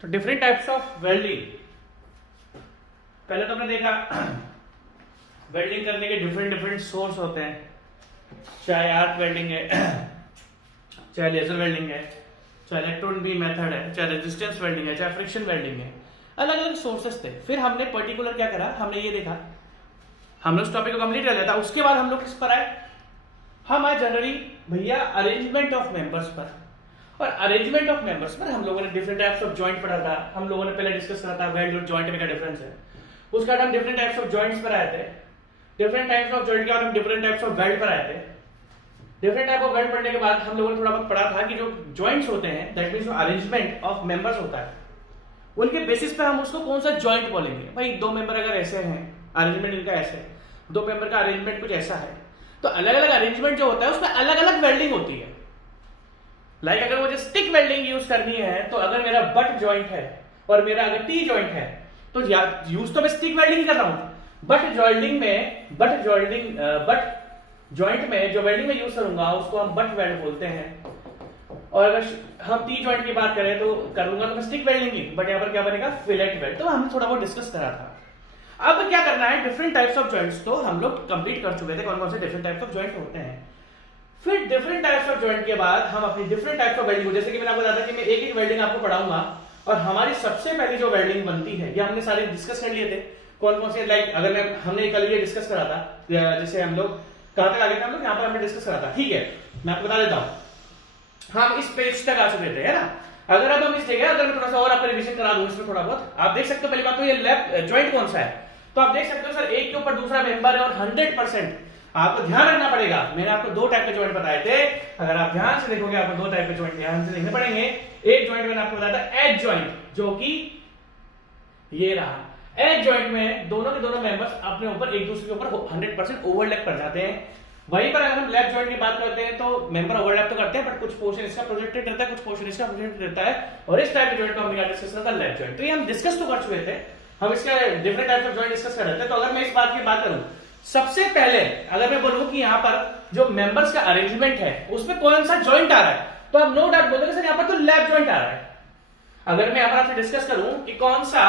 तो different types of welding, पहले तो हमने देखा वेल्डिंग करने के डिफरेंट डिफरेंट सोर्स होते हैं, चाहे आर्क वेल्डिंग है, चाहे लेजर वेल्डिंग है, चाहे इलेक्ट्रॉन बीम मेथड है, चाहे रेजिस्टेंस वेल्डिंग है, चाहे फ्रिक्शन वेल्डिंग है, अलग अलग सोर्सेस थे। फिर हमने पर्टिकुलर क्या करा, हमने ये देखा, हमने उस टॉपिक को कंप्लीट कर लिया था। उसके बाद हम लोग किस पर आए, हम आए जनरली भैया अरेंजमेंट ऑफ मेंबर्स पर। और अरेंजमेंट ऑफ मेंबर्स पर हम लोगों ने डिफरेंट टाइप्स ऑफ जॉइंट पढ़ा था। हम लोगों ने पहले डिस्कस करा था वेल्ड और जॉइंट में क्या डिफरेंस है। उसके बाद हम डिफरेंट टाइप्स ऑफ जॉइंट्स पर आए थे। डिफरेंट टाइप्स ऑफ जॉइंट के बाद हम डिफरेंट टाइप्स ऑफ वेल्ड पर आए थे। डिफरेंट टाइप ऑफ वेल्ड पढ़ने के बाद हम लोगों ने थोड़ा बहुत पढ़ा था कि जो जॉइंट्स होते हैं, दैट मींस जो अरेंजमेंट ऑफ मेंबर्स होता है, उनके बेसिस पे हम उसको कौन सा जॉइंट बोलेंगे। भाई दो मेंबर अगर ऐसे हैं, अरेंजमेंट इनका ऐसे है, दो मेंबर का अरेंजमेंट कुछ ऐसा है, तो अलग अलग अरेंजमेंट जो होता है उसमें अलग अलग वेल्डिंग होती है। लाइक अगर मुझे स्टिक वेल्डिंग यूज करनी है, तो अगर मेरा बट जॉइंट है और मेरा अगर टी जॉइंट है, तो यूज तो मैं स्टिक वेल्डिंग कर रहा हूं, बट जॉइंट में जो वेल्डिंग में यूज करूंगा उसको हम बट वेल्ड बोलते हैं। और अगर हम टी जॉइंट की बात करें तो करूंगा तो मैं स्टिक वेल्डिंग की, बट यहाँ पर क्या बनेगा, फिलेट वेल्ड। तो हमने थोड़ा बहुत डिस्कस करा था। अब क्या करना है, डिफरेंट टाइप्स ऑफ जॉइंट्स तो हम लोग कंप्लीट कर चुके थे, कौन कौन से डिफरेंट टाइप्स ऑफ जॉइंट होते हैं। फिर डिफरेंट टाइप्स ऑफ जॉइंट के बाद हम अपनी डिफरेंट टाइप्स ऑफ वेल्डिंग, जैसे कि मैंने आपको बताया था कि मैं एक एक वेल्डिंग आपको पढ़ाऊंगा, और हमारी सबसे पहली जो वेल्डिंग बनती है, ये हमने सारे डिस्कस कर लिए थे कौन कौन से। लाइक अगर हमने कल ये डिस्कस करा था, जैसे हम लोग कहां तक आ गए थे, हम लोग यहाँ पर हमने डिस्कस करा था। ठीक है, मैं आपको बता देता हूँ, हम इस पेज तक आ चुके थे, है ना। अगर अब हम इस जगह अगर मैं थोड़ा सा और आपको रिवीजन करा दूं इसमें थोड़ा बहुत, आप देख सकते हो पहली बात तो ये लेफ्ट जॉइंट कौन सा है, तो आप देख सकते हो सर एक के ऊपर दूसरा मेंबर है, और 100% आपको ध्यान रखना पड़ेगा। मैंने आपको दो टाइप के जॉइंट बताए थे, अगर आप ध्यान से देखोगे आपको दो टाइप के जॉइंट ध्यान से देखने पड़ेंगे। एक जॉइंट मैंने आपको बताया था एज जॉइंट, जो कि ये रहा। एज जॉइंट में दोनों के दोनों मेंबर्स अपने ऊपर एक दूसरे के ऊपर 100% ओवरलैप कर जाते हैं। वहीं पर अगर हम लेफ्ट जॉइंट की बात करते हैं तो मेंबर ओवरलैप तो करते हैं, बट कुछ पोर्शन इसका प्रोजेक्टेड रहता है, कुछ पोर्शन इसका प्रोजेक्टेड रहता है, और इस टाइप के जॉइंट को हमने डिस्कस करा था लेफ्ट जॉइंट। तो ये हम डिस्कस तो कर चुके थे, हम इसके different types of joint discuss कर रहे थे। तो अगर मैं इस बात की बात करूं, सबसे पहले अगर मैं बोलूं कि यहां पर जो मेंबर्स का अरेंजमेंट है उसमें कौन सा जॉइंट आ रहा है, तो आप नो डाउट बोलोगे सर यहां पर तो लेफ्ट जॉइंट आ रहा है। अगर मैं यहां पर आपसे डिस्कस करूं कि कौन सा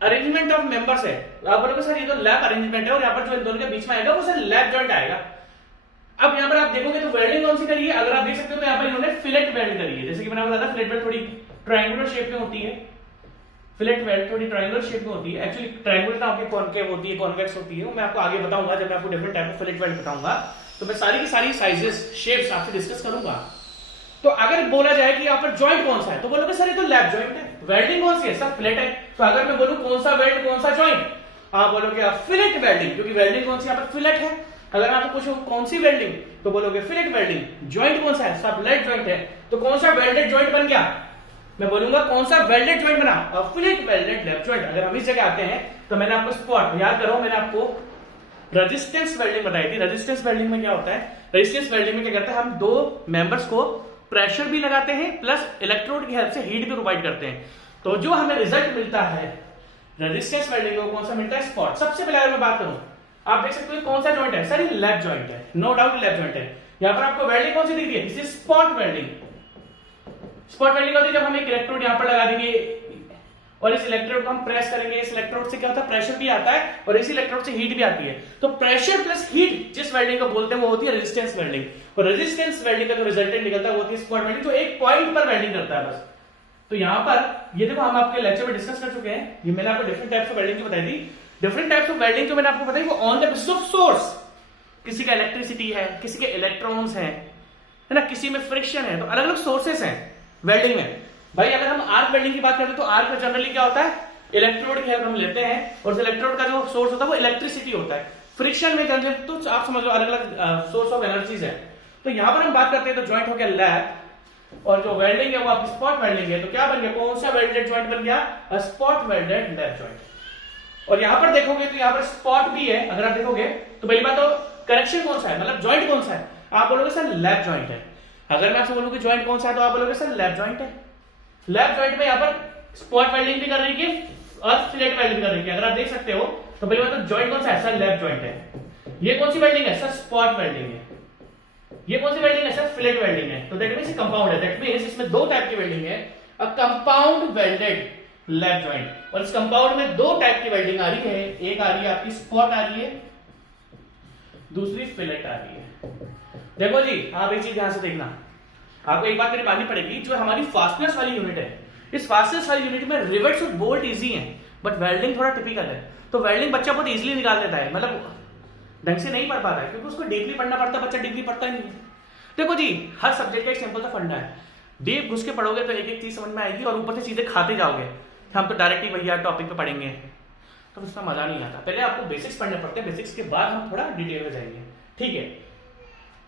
अरेंजमेंट ऑफ मेंबर्स है, तो आप बोलोगे सर ये तो लैप अरेंजमेंट है, और यहां पर जो इन दोनों के बीच में आएगा वो सर लैप जॉइंट आएगा। अब यहां पर आप देखोगे तो वेल्डिंग कौन सी करी है, अगर आप देख सकते हो तो यहां पर इन्होंने फिलेट वेल्ड करी है। जैसे कि मैंने बताया था फिलेट वेल्ड थोड़ी ट्रायंगुलर शेप में होती है, फिलेट वेल्ड थोड़ी ट्रायंगुलर शेप में होती है। एक्चुअली ट्रायंगुलर ना होती है, कॉनकेव होती है, कॉन्वेक्स होती है, वो मैं आपको आगे बताऊंगा जब मैं आपको different type of fillet weld बताऊंगा, तो मैं सारी की सारी साइजेस शेप्स आपसे डिस्कस करूंगा। तो अगर बोला जाए कि यहाँ पर जॉइंट कौन सा है, तो बोलोगे सर ये तो लैप जॉइंट है। वेल्डिंग कौन सी है सर, फिलेट है। तो अगर मैं बोलूं कौन सा वेल्ड कौन सा जॉइंट, आप बोलोगे फिलेट वेल्डिंग, क्योंकि वेल्डिंग कौन सी यहाँ पर फिलेट है। अगर आपको पूछो कौन सी वेल्डिंग, तो बोलोगे फिलेट वेल्डिंग। जॉइंट कौन सा है, सब लेट जॉइंट है, तो कौन सा वेल्डेड जॉइंट बन गया, मैं बोलूंगा कौन सा वेल्डेड जॉइंट बना, फिलेट वेल्डेड लेफ्ट जॉइंट। अगर हम इस जगह आते हैं तो मैंने आपको स्पॉट याद करो, मैंने आपको रेजिस्टेंस वेल्डिंग बताई थी। रेजिस्टेंस वेल्डिंग में क्या होता है, रेजिस्टेंस वेल्डिंग में क्या करते हैं, हम दो मेंबर्स को प्रेशर भी लगाते हैं प्लस इलेक्ट्रोड की हेल्प से हीट भी प्रोवाइड करते हैं। तो जो हमें रिजल्ट मिलता है रेजिस्टेंस वेल्डिंग को कौन सा मिलता है, स्पॉट। सबसे पहले अगर मैं बात करूं, आप देख सकते हो कौन सा जॉइंट है सर, ये लेफ्ट जॉइंट है, नो डाउट लेफ्ट जॉइंट है। यहां पर आपको वेल्डिंग कौन सी दिख रही है, इसे स्पॉट वेल्डिंग। स्पॉट वेल्डिंग होती है जब हम एक इलेक्ट्रोड यहां पर लगा देंगे और इस इलेक्ट्रोड को हम प्रेस करेंगे, इस इलेक्ट्रोड से क्या होता है, प्रेशर भी आता है और इस इलेक्ट्रोड से हीट भी आती है। तो प्रेशर प्लस हीट जिस वेल्डिंग को बोलते हैं वो होती है रेजिस्टेंस वेल्डिंग। और रेजिस्टेंस वेल्डिंग का जो रिजल्टेंट निकलता है वो होती है स्पॉट वेल्डिंग, जो एक पॉइंट पर वेल्डिंग करता है बस। तो यहां पर ये देखो हम आपके लेक्चर में डिस्कस कर चुके हैं, ये मैंने आपको डिफरेंट टाइप्स ऑफ वेल्डिंग जो बताई थी। डिफरेंट टाइप्स ऑफ वेल्डिंग जो मैंने आपको बताई वो on the basis of source, किसी का इलेक्ट्रिसिटी है, किसी के इलेक्ट्रॉन्स है ना, किसी में फ्रिक्शन है, तो अलग अलग सोर्सेस हैं वेल्डिंग में। भाई अगर हम आर्क वेल्डिंग की बात करते हैं तो आर्क में जनरली क्या होता है, इलेक्ट्रोड की हेल्प हम लेते हैं, और उस इलेक्ट्रोड का जो सोर्स होता है वो इलेक्ट्रिसिटी होता है। फ्रिक्शन में तो आप समझ लो अलग अलग सोर्स ऑफ एनर्जीज है। तो यहां पर हम बात करते हैं तो जॉइंट हो गया लैप, और जो वेल्डिंग है वो आपकी स्पॉट वेल्डिंग है। तो क्या बन गया, कौन सा वेल्डेड जॉइंट बन गया, स्पॉट वेल्डेड लैप जॉइंट। और यहां पर देखोगे तो यहां पर स्पॉट भी है, अगर आप देखोगे तो पहली बात तो कनेक्शन कौन सा है, मतलब जॉइंट कौन सा है, आप बोलोगे सर लैप जॉइंट है। अगर मैं आपसे बोलूं कि जॉइंट कौन सा है तो आप बोलोगे सर लैप जॉइंट है। लैप जॉइंट में यहां पर स्पॉट वेल्डिंग भी कर रही है और फिलेट वेल्डिंग कर रही है। अगर आप देख सकते हो तो पहली बात तो जॉइंट कौन सा है सर, लैप जॉइंट है। ये कौन सी वेल्डिंग है सर, स्पॉट वेल्डिंग है। ये कौन सी वेल्डिंग है सर, फिलेट वेल्डिंग है। तो दैट मींस कंपाउंड है, दैट मींस इसमें दो टाइप की वेल्डिंग है। A compound welded lap joint. और इस कंपाउंड में दो टाइप की वेल्डिंग आ रही है, एक आ रही है आपकी स्पॉट आ रही है, दूसरी फिलेट आ रही है। देखो जी, आप एक चीज ध्यान से देखना, आपको एक बात मेरी माननी पड़ेगी, जो हमारी फास्टनेस वाली यूनिट है, इस फास्टनेस वाली यूनिट में रिवेट्स और बोल्ट इजी है, बट वेल्डिंग थोड़ा टिपिकल है। तो वेल्डिंग बच्चा बहुत इजीली निकाल देता है, मतलब ढंग से नहीं पढ़ पाता है, क्योंकि उसको डीपली पढ़ना पड़ता है, बच्चा डीपली पढ़ता ही नहीं है। देखो जी, हर सब्जेक्ट का एक सिंपल सा फंडा है, डीप घुस के पढ़ोगे तो एक एक चीज समझ में आएगी, और ऊपर से चीजें खाते जाओगे। हम तो डायरेक्टली भैया टॉपिक पे पढ़ेंगे तो उसमें मजा नहीं आता, पहले आपको बेसिक्स पढ़ने पड़ते हैं, बेसिक्स के बाद हम थोड़ा डिटेल में जाएंगे, ठीक है।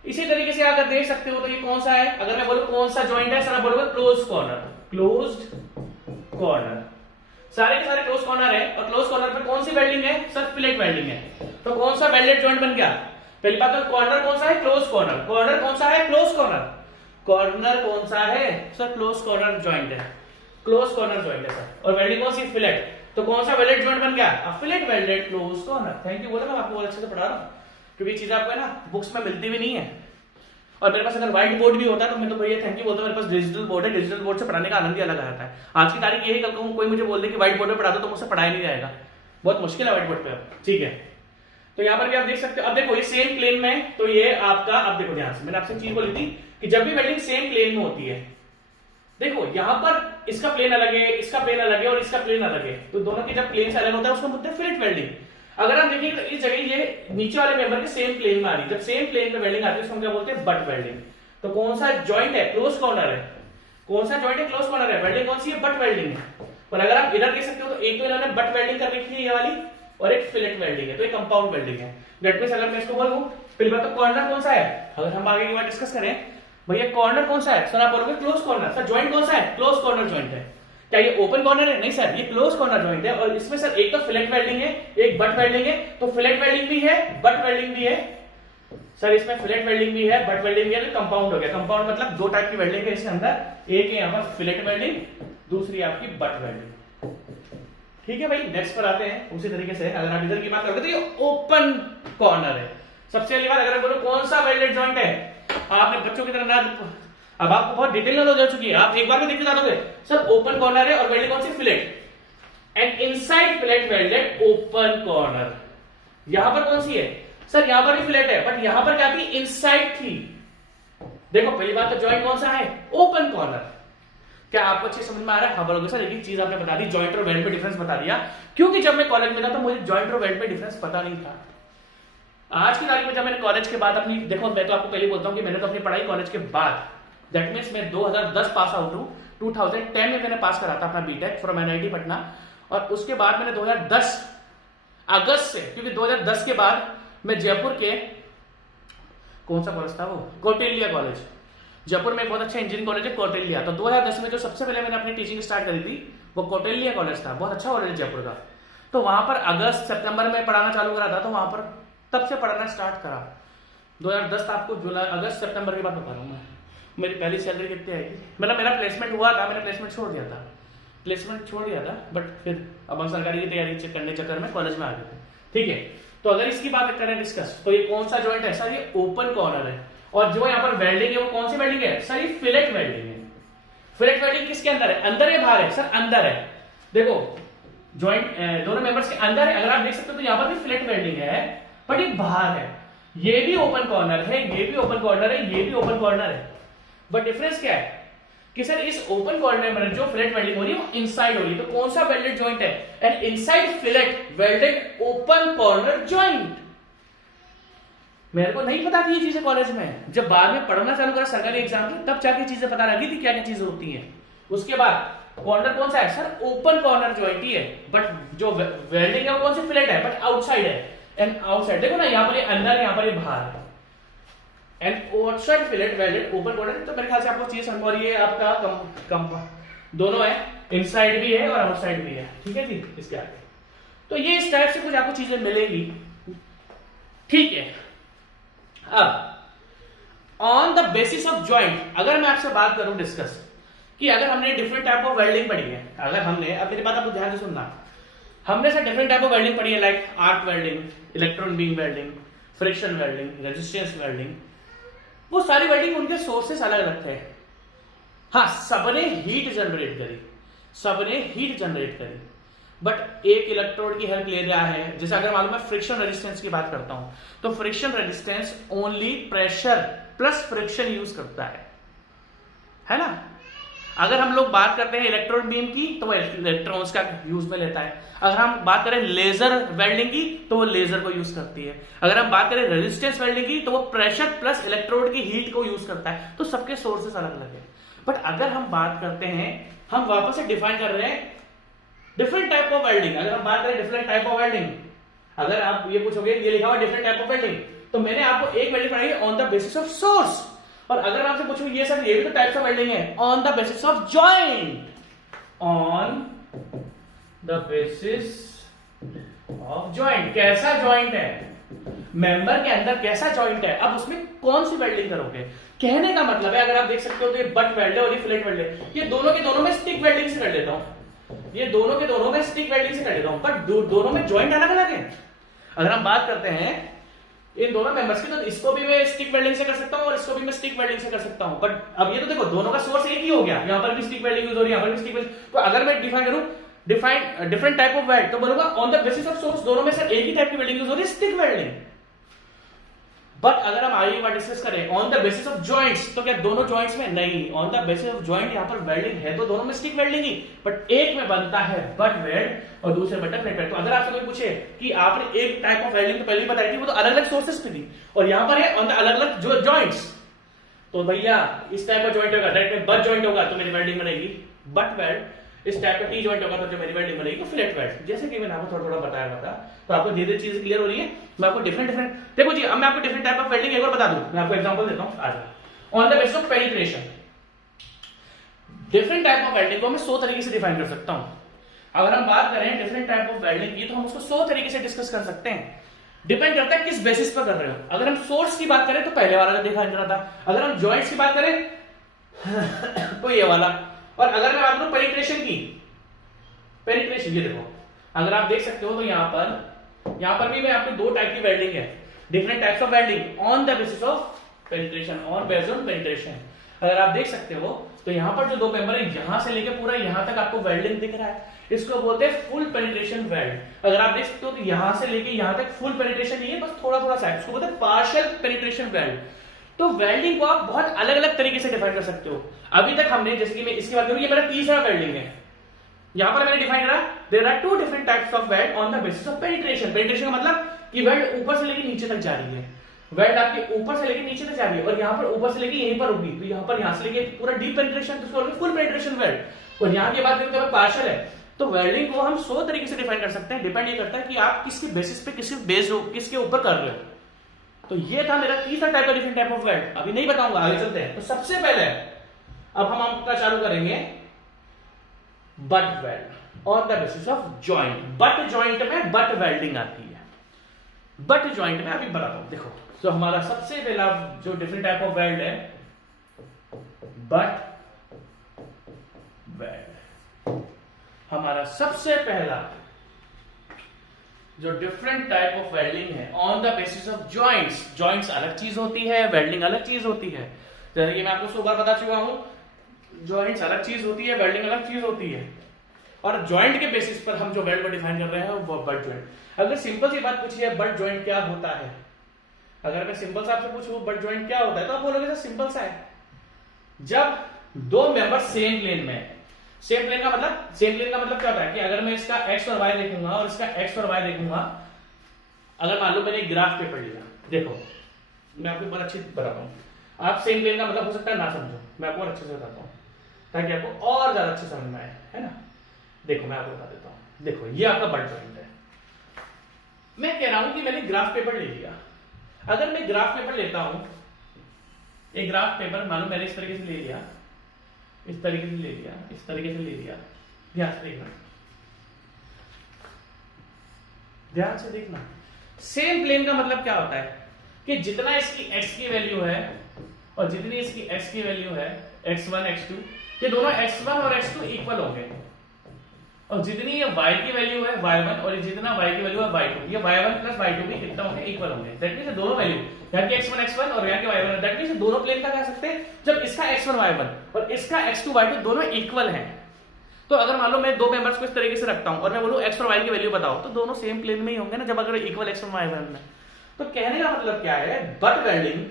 इसी तरीके से अगर देख सकते हो तो ये कौन सा है, अगर मैं बोलूं कौन सा जॉइंट है, सर बोलोगे क्लोज कॉर्नर, क्लोज्ड कॉर्नर, सारे के सारे क्लोज कॉर्नर है, और क्लोज कॉर्नर पे कौन सी वेल्डिंग है, सर फिलेट वेल्डिंग है। तो कौन सा वेल्डेड जॉइंट बन गया, पहली बात तो कॉर्नर कौन सा है, क्लोज कॉर्नर, कॉर्नर कौन सा है, क्लोज कॉर्नर, कॉर्नर कौन सा है, सर क्लोज कॉर्नर जॉइंट है, क्लोज कॉर्नर जॉइंट है सर। और वेल्डिंग कौन सी, फिलेट, तो कौन सा वेल्डेड जॉइंट बन गया, fillet welded close corner. Thank you बोला, मैं आपको बहुत अच्छे से पढ़ा रहा हूँ, क्योंकि चीजें आपको है ना बुक्स में मिलती भी नहीं है, और मेरे पास अगर व्हाइट बोर्ड भी होता तो मैं तो भैया थैंक यू बोलता हूं, मेरे पास डिजिटल बोर्ड है, डिजिटल बोर्ड से पढ़ाने का आनंद ही अलग आता है। आज की तारीख यही, कल को कोई मुझे बोल दे कि व्हाइट बोर्ड पे पढ़ा दो तो मुझसे पढ़ाया नहीं जाएगा, बहुत मुश्किल है व्हाइट बोर्ड पे अब, ठीक है। तो यहाँ पर भी आप देख सकते हो, अब देखो ये सेम प्लेन में, तो ये आपका, अब देखो ध्यान से, मैंने आपसे चीज बोली थी कि जब भी वेल्डिंग सेम प्लेन में होती है, देखो यहां पर इसका प्लेन अलग है, इसका प्लेन अलग है, और इसका प्लेन अलग है, तो दोनों के जब प्लेन से अलग होता है उसको बोलते हैं फिलेट वेल्डिंग। अगर आप देखिए तो इस जगह ये नीचे वाले मेंबर के सेम प्लेन में आ रही है, जब सेम प्लेन में वेल्डिंग आती है उसको हम क्या बोलते हैं, बट वेल्डिंग। तो कौन सा जॉइंट है, क्लोज कॉर्नर है, कौन सा जॉइंट है, क्लोज कॉर्नर है, वेल्डिंग कौन सी है, बट वेल्डिंग है। और अगर आप इधर देख सकते हो तो एक तो इन्होंने बट वेल्डिंग कर रखी है ये वाली, और एक फिलेट वेल्डिंग है, तो एक कंपाउंड वेल्डिंग है। दैट मींस अगर मैं इसको बोलूं, पहली बात तो कॉर्नर कौन सा है, अगर हम आगे की बात डिस्कस करें, भैया कॉर्नर कौन सा है, सर आप बोलोगे क्लोज कॉर्नर, सर जॉइंट कौन सा है, क्लोज कॉर्नर जॉइंट है। क्या ये ओपन कॉर्नर है, नहीं सर ये क्लोज कॉर्नर जॉइंट है, और इसमें सर एक तो फिलेट वेल्डिंग है, एक बट वेल्डिंग है, तो फिलेट वेल्डिंग भी है, बट वेल्डिंग भी है सर, इसमें फिलेट वेल्डिंग भी है, बट वेल्डिंग भी है, तो कंपाउंड हो गया। कंपाउंड मतलब दो टाइप की वेल्डिंग है इसके अंदर, एक है यहाँ पर फिलेट वेल्डिंग, दूसरी आपकी बट वेल्डिंग, ठीक है भाई। नेक्स्ट पर आते हैं उसी तरीके से, अगर आप इधर की बात करोगे तो ये ओपन कॉर्नर है। सबसे पहली बात, अगर बोलो कौन सा वेल्डेड जॉइंट है, आपने बच्चों की तरह ना, अब आपको बहुत डिटेल नॉलेज हो चुकी है, आप एक बार में देखते जाओगे, सर ओपन कॉर्नर है और वेल्डेड कौन सी, fillet, and inside fillet welded open corner. यहां पर कौन सी है, सर यहां पर भी फिलेट है, बट यहां पर क्या थी, इनसाइड थी। देखो पहली बात तो जॉइंट कौन सा है, ओपन कॉर्नर। क्या आपको अच्छे समझ में आ रहा है, हाँ बोलोगे सर एक चीज आपने बता दी, जॉइंट और वेल्ड में डिफरेंस बता दिया, क्योंकि जब मैं कॉलेज में था तो मुझे जॉइंट और वेल्ड में डिफरेंस पता नहीं था। आज की तारीख में जब मैंने कॉलेज के बाद अपनी, देखो मैं तो आपको पहले बोलता हूं कि मैंने तो अपनी पढ़ाई कॉलेज के बाद, दैट मीन्स मैं 2010 पास आउट हूं, 2010 में मैंने पास करा था अपना बीटेक फ्रॉम एनआईटी पटना, और उसके बाद मैंने 2010 अगस्त से, क्योंकि 2010 के बाद मैं जयपुर के, कौन सा कॉलेज था वो, कौटिल्य कॉलेज, जयपुर में बहुत अच्छा इंजीनियरिंग कॉलेज है कौटिल्य। तो 2010 में जो सबसे पहले मैंने अपनी टीचिंग स्टार्ट करी थी वो कौटिल्य कॉलेज था, बहुत अच्छा कॉलेज है जयपुर का। तो वहां पर अगस्त सितंबर में पढ़ाना चालू करा था, तो वहां पर तब से पढ़ाना स्टार्ट करा। 2010 आपको जुलाई अगस्त सितंबर की बात बता रहा हूँ मैं। मेरी पहली सैलरी कितनी आएगी, मतलब मेरा प्लेसमेंट हुआ था, मैंने प्लेसमेंट छोड़ दिया था, बट फिर अब हम सरकारी की तैयारी करने चक्कर में कॉलेज में आ गए, ठीक है। तो अगर इसकी बात करें डिस्कस, तो ये कौन सा जॉइंट है, सर ये ओपन कॉर्नर है, और जो यहाँ पर वेल्डिंग है वो कौन सी वेल्डिंग है, सर ये फिलेट वेल्डिंग है। फिलेट वेल्डिंग किसके अंदर है, अंदर है बाहर है, सर अंदर है। देखो जॉइंट दोनों मेंबर्स के अंदर है, अगर आप देख सकते हो तो यहाँ पर भी फिलेट वेल्डिंग है, बट ये बाहर है। ये भी ओपन कॉर्नर है, ये भी ओपन कॉर्नर है, ये भी ओपन कॉर्नर है, बट डिफरेंस क्या है कि सर इस ओपन कॉर्नर में जो फिलेट वेल्डिंग हो रही है वो इनसाइड हो रही है। तो कौन सा वेल्डेड जॉइंट है, and inside fillet welded open corner joint. मेरे को नहीं पता थी ये चीजें कॉलेज में, जब बाद में पढ़ना चालू करा सरकारी एग्जाम में तब जाके चीजें पता लगी थी क्या क्या चीजें होती हैं। उसके बाद कॉर्नर कौन सा है, सर ओपन कॉर्नर जॉइंट ही है, बट जो वेल्डिंग है वो कौन सी फिलेट है, बट आउटसाइड है, एंड आउटसाइड देखो ना, यहाँ पर अंदर, यहाँ पर बाहर है, and outside fillet welded open corner. तो मेरे ख्याल से आपको चीज समझ, और ये आपका दोनों है, इनसाइड भी है और आउटसाइड भी है, ठीक है जी। इसके आगे तो ये इस टाइप से कुछ आपको चीजें मिलेगी, ठीक है। अब on the basis of joint अगर मैं आपसे बात करूं डिस्कस कि अगर हमने डिफरेंट टाइप ऑफ वेल्डिंग पढ़ी है, अगर हमने, अब मेरी बात आपको ध्यान से सुनना, हमने sir different type of welding पढ़ी है, like arc welding, electron beam welding, friction welding, resistance welding, वो सारी वेल्डिंग उनके सोर्सेस अलग अलग थे। हाँ, सबने हीट जनरेट करी, सबने हीट जनरेट करी, बट एक इलेक्ट्रोड की हेल्प ले रहा है। जैसे अगर मालूम है फ्रिक्शन रेजिस्टेंस की बात करता हूं, तो friction resistance only pressure plus friction use करता है ना। अगर हम लोग बात करते हैं इलेक्ट्रॉन बीम की, तो वो इलेक्ट्रॉन्स का यूज में लेता है। अगर हम बात करें लेजर वेल्डिंग की, तो वो लेजर को यूज करती है। अगर हम बात करें रेजिस्टेंस वेल्डिंग की, तो वो प्रेशर प्लस इलेक्ट्रोड की हीट को यूज करता है। तो सबके सोर्सेस अलग अलग है। बट अगर हम बात करते हैं, हम वापस से डिफाइन कर रहे हैं डिफरेंट टाइप ऑफ वेल्डिंग। अगर हम बात करें डिफरेंट टाइप ऑफ वेल्डिंग, अगर आप ये पूछोगे ये लिखा हुआ डिफरेंट टाइप ऑफ वेल्डिंग, तो मैंने आपको एक वेल्डिंग पढ़ाई on the basis of source. और अगर आपसे पूछो ये सर ये भी तो टाइप्स ऑफ वेल्डिंग है, on the basis of joint, on the basis of joint. कैसा जॉइंट है, मेंबर के अंदर कैसा जॉइंट है, अब उसमें कौन सी वेल्डिंग करोगे। कहने का मतलब है, अगर आप देख सकते हो तो ये बट वेल्ड है और ये फिलेट वेल्ड है, ये दोनों के दोनों में स्टिक वेल्डिंग से कर लेता हूं, ये दोनों के दोनों में स्टिक वेल्डिंग से कर लेता हूं, बट दोनों में जॉइंट अलग अलग है। अगर हम बात करते हैं इन दोनों मेंबर्स की, तो इसको भी मैं स्टिक वेल्डिंग से कर सकता हूं और इसको भी मैं स्टिक वेल्डिंग से कर सकता हूं। बट अब ये तो देखो दोनों का सोर्स एक ही हो गया, यहां पर भी स्टिक वेल्डिंग यूज हो रही है, यहां पर भी स्टिक वेल्डिंग। तो अगर मैं डिफाइन करूं डिफरेंट टाइप ऑफ वेल्ड, तो बोलूंगा on the basis of source दोनों में से एक ही टाइप की वेल्डिंग यूज हो रही है, स्टिक वेल्डिंग। बट अगर हम आगे बात डिस्कस करें on the basis of joints, तो क्या दोनों जॉइंट्स में नहीं, on the basis of joint यहां पर वेल्डिंग है तो दोनों में स्टिक वेल्डिंग ही, बट एक में बनता है बट वेल्ड और दूसरे में डट वेल्ड। तो अगर आपसे कोई पूछे कि आपने एक टाइप ऑफ वेल्डिंग तो पहले ही बताई थी, वो तो अलग अलग सोर्सेस पे थी, और यहां पर है ऑन द अलग अलग जो जॉइंट्स, तो भैया इस टाइप का जॉइंट होगा डायरेक्ट में बट जॉइंट होगा तो मेरी वेल्डिंग बनेगी बट वेल्ड, इस टाइप का टी जॉइंट होगा तो जो मेरी वेल्डिंग बनेगी तो फिलेट वेल्ड। जैसे कि मैंने आपको थोड़ा थोड़ा बताया था, तो आपको धीरे चीज क्लियर हो रही है। मैं आपको डिफरेंट देखो जी, अब मैं आपको डिफरेंट टाइप ऑफ वेल्डिंग एक और बता दूं, मैं आपको एग्जांपल देता हूं आज on the basis of penetration. Different type of welding को मैं 100 तरीके से डिफाइन कर सकता हूं। अगर हम बात करें डिफरेंट टाइप ऑफ वेल्डिंग की, तो हम उसको 100 तरीके से डिस्कस कर सकते हैं। डिपेंड करता है किस बेसिस पर कर रहे हो। अगर हम सोर्स की बात करें तो पहले वाला देखा जा था, अगर हम जॉइंट्स की बात करें तो ये वाला, और अगर मैं बात करूं पेनिट्रेशन की, पेनिट्रेशन ये देखो, अगर आप देख सकते हो तो यहां पर भी मैं आपको दो टाइप की वेल्डिंग है, different types of welding on the basis of penetration, on based on penetration. अगर आप देख सकते हो तो यहां पर जो दो मेंबर है, यहां से लेकर पूरा यहां तक आपको वेल्डिंग दिख रहा है, इसको बोलते हैं फुल पेनिट्रेशन वेल्ड। अगर आप देख सकते हो तो यहां से लेकर यहां तक फुल पेनिट्रेशन नहीं है, बस थोड़ा थोड़ा सा, इसको बोलते हैं पार्शियल पेनिट्रेशन वेल्ड। तो वेल्डिंग को आप बहुत अलग अलग तरीके से डिफाइन कर सकते हो। अभी तक हमने, जैसे कि मैं इसकी बात करूं, ये मेरा तीसरा वेल्डिंग है, यहां पर मैंने डिफाइन करा there are 2 different types of weld on the basis of penetration. Penetration का मतलब कि वेल्ड ऊपर से लेकर नीचे तक जा रही है, वेल्ड आपके ऊपर से लेकर नीचे तक जा रही है, और यहां पर ऊपर से लेकर यहीं पर होगी, तो यहां पर यहां से लेकर पूरा डीप पेनिट्रेशन, तो उसको फुल पेनिट्रेशन वेल्ड। और यहां की बात करें तो पार्शियल है। तो वेल्डिंग को हम 100 तरीके से डिफाइन कर सकते हैं, डिपेंड ये करता है कि आप किसके बेसिस पे, किसके ऊपर कर रहे हो। तो ये था मेरा तीसरा टाइप का डिफरेंट टाइप ऑफ वेल्ड। अभी नहीं बताऊंगा, आगे चलते हैं। तो सबसे पहले अब हम आपका चालू करेंगे butt weld on the basis of joint. Butt joint में बट वेल्डिंग आती है। बट जॉइंट में अभी बताता हूं, देखो। तो हमारा सबसे पहला जो डिफरेंट टाइप ऑफ वेल्ड है, बट वेल्ड। हमारा सबसे पहला जो डिफरेंट टाइप ऑफ वेल्डिंग है on the basis of joints. Joints अलग चीज होती है, वेल्डिंग अलग चीज होती है। जैसे कि मैं आपको 100 बार बता चुका हूं, जॉइंट्स अलग चीज होती है, वेल्डिंग अलग चीज होती है, और जॉइंट के बेसिस पर हम जो वेल्ड को डिफाइन कर रहे हैं वो बट जॉइंट। अगर सिंपल सी बात पूछी है बट जॉइंट क्या होता है, अगर मैं सिंपल सा आपसे पूछूं बट जॉइंट क्या होता है, तो आप बोलोगे सर सिंपल सा है, जब दो मेंबर सेम प्लेन में, सेम प्लेन का मतलब क्या होता है कि अगर मैं इसका एक्स और वाई देखूंगा और इसका एक्स और वाई देखूंगा, अगर मान लो मैंने एक ग्राफ पेपर लिया, देखो मैं आपको बहुत अच्छी बताता हूँ, आप सेम प्लेन का मतलब हो सकता है ना समझो, मैं आपको अच्छे से बताता हूँ ताकि आपको और ज्यादा अच्छे समझ में आए, है ना। देखो मैं आपको बता देता हूँ, देखो ये आपका बट जॉइंट है। मैं कह रहा हूं कि मैंने ग्राफ पेपर ले लिया। अगर मैं ग्राफ पेपर लेता हूं, एक ग्राफ पेपर मानो मैंने इस तरीके से ले लिया, इस तरीके से ले लिया, इस तरीके से ले लिया, ध्यान से देखना, ध्यान से देखना। सेम प्लेन का मतलब क्या होता है कि जितना इसकी x की वैल्यू है और जितनी इसकी x की वैल्यू है, x1 x2, ये दोनों x1 और x2 इक्वल होंगे। और जितनी ये y की वैल्यू है y1 और जितना y की वैल्यू है y2, ये y1 प्लस y2 भी कितना होंगे, इक्वल होंगे। दैट मींस दोनों वैल्यू यहाँ की x1 और यहाँ की y1, दैट मींस दोनों प्लेन का कह सकते हैं जब इसका x1 y1 और इसका x2 y2 दोनों इक्वल हैं। तो अगर मान लो मैं दो मेंबर्स को इस तरीके से रखता हूं और मैं बोलूं x और y की वैल्यू बताओ, तो दोनों सेम प्लेन में ही होंगे ना जब अगर इक्वल x1 y1 है। तो कहने का मतलब क्या है, butt welding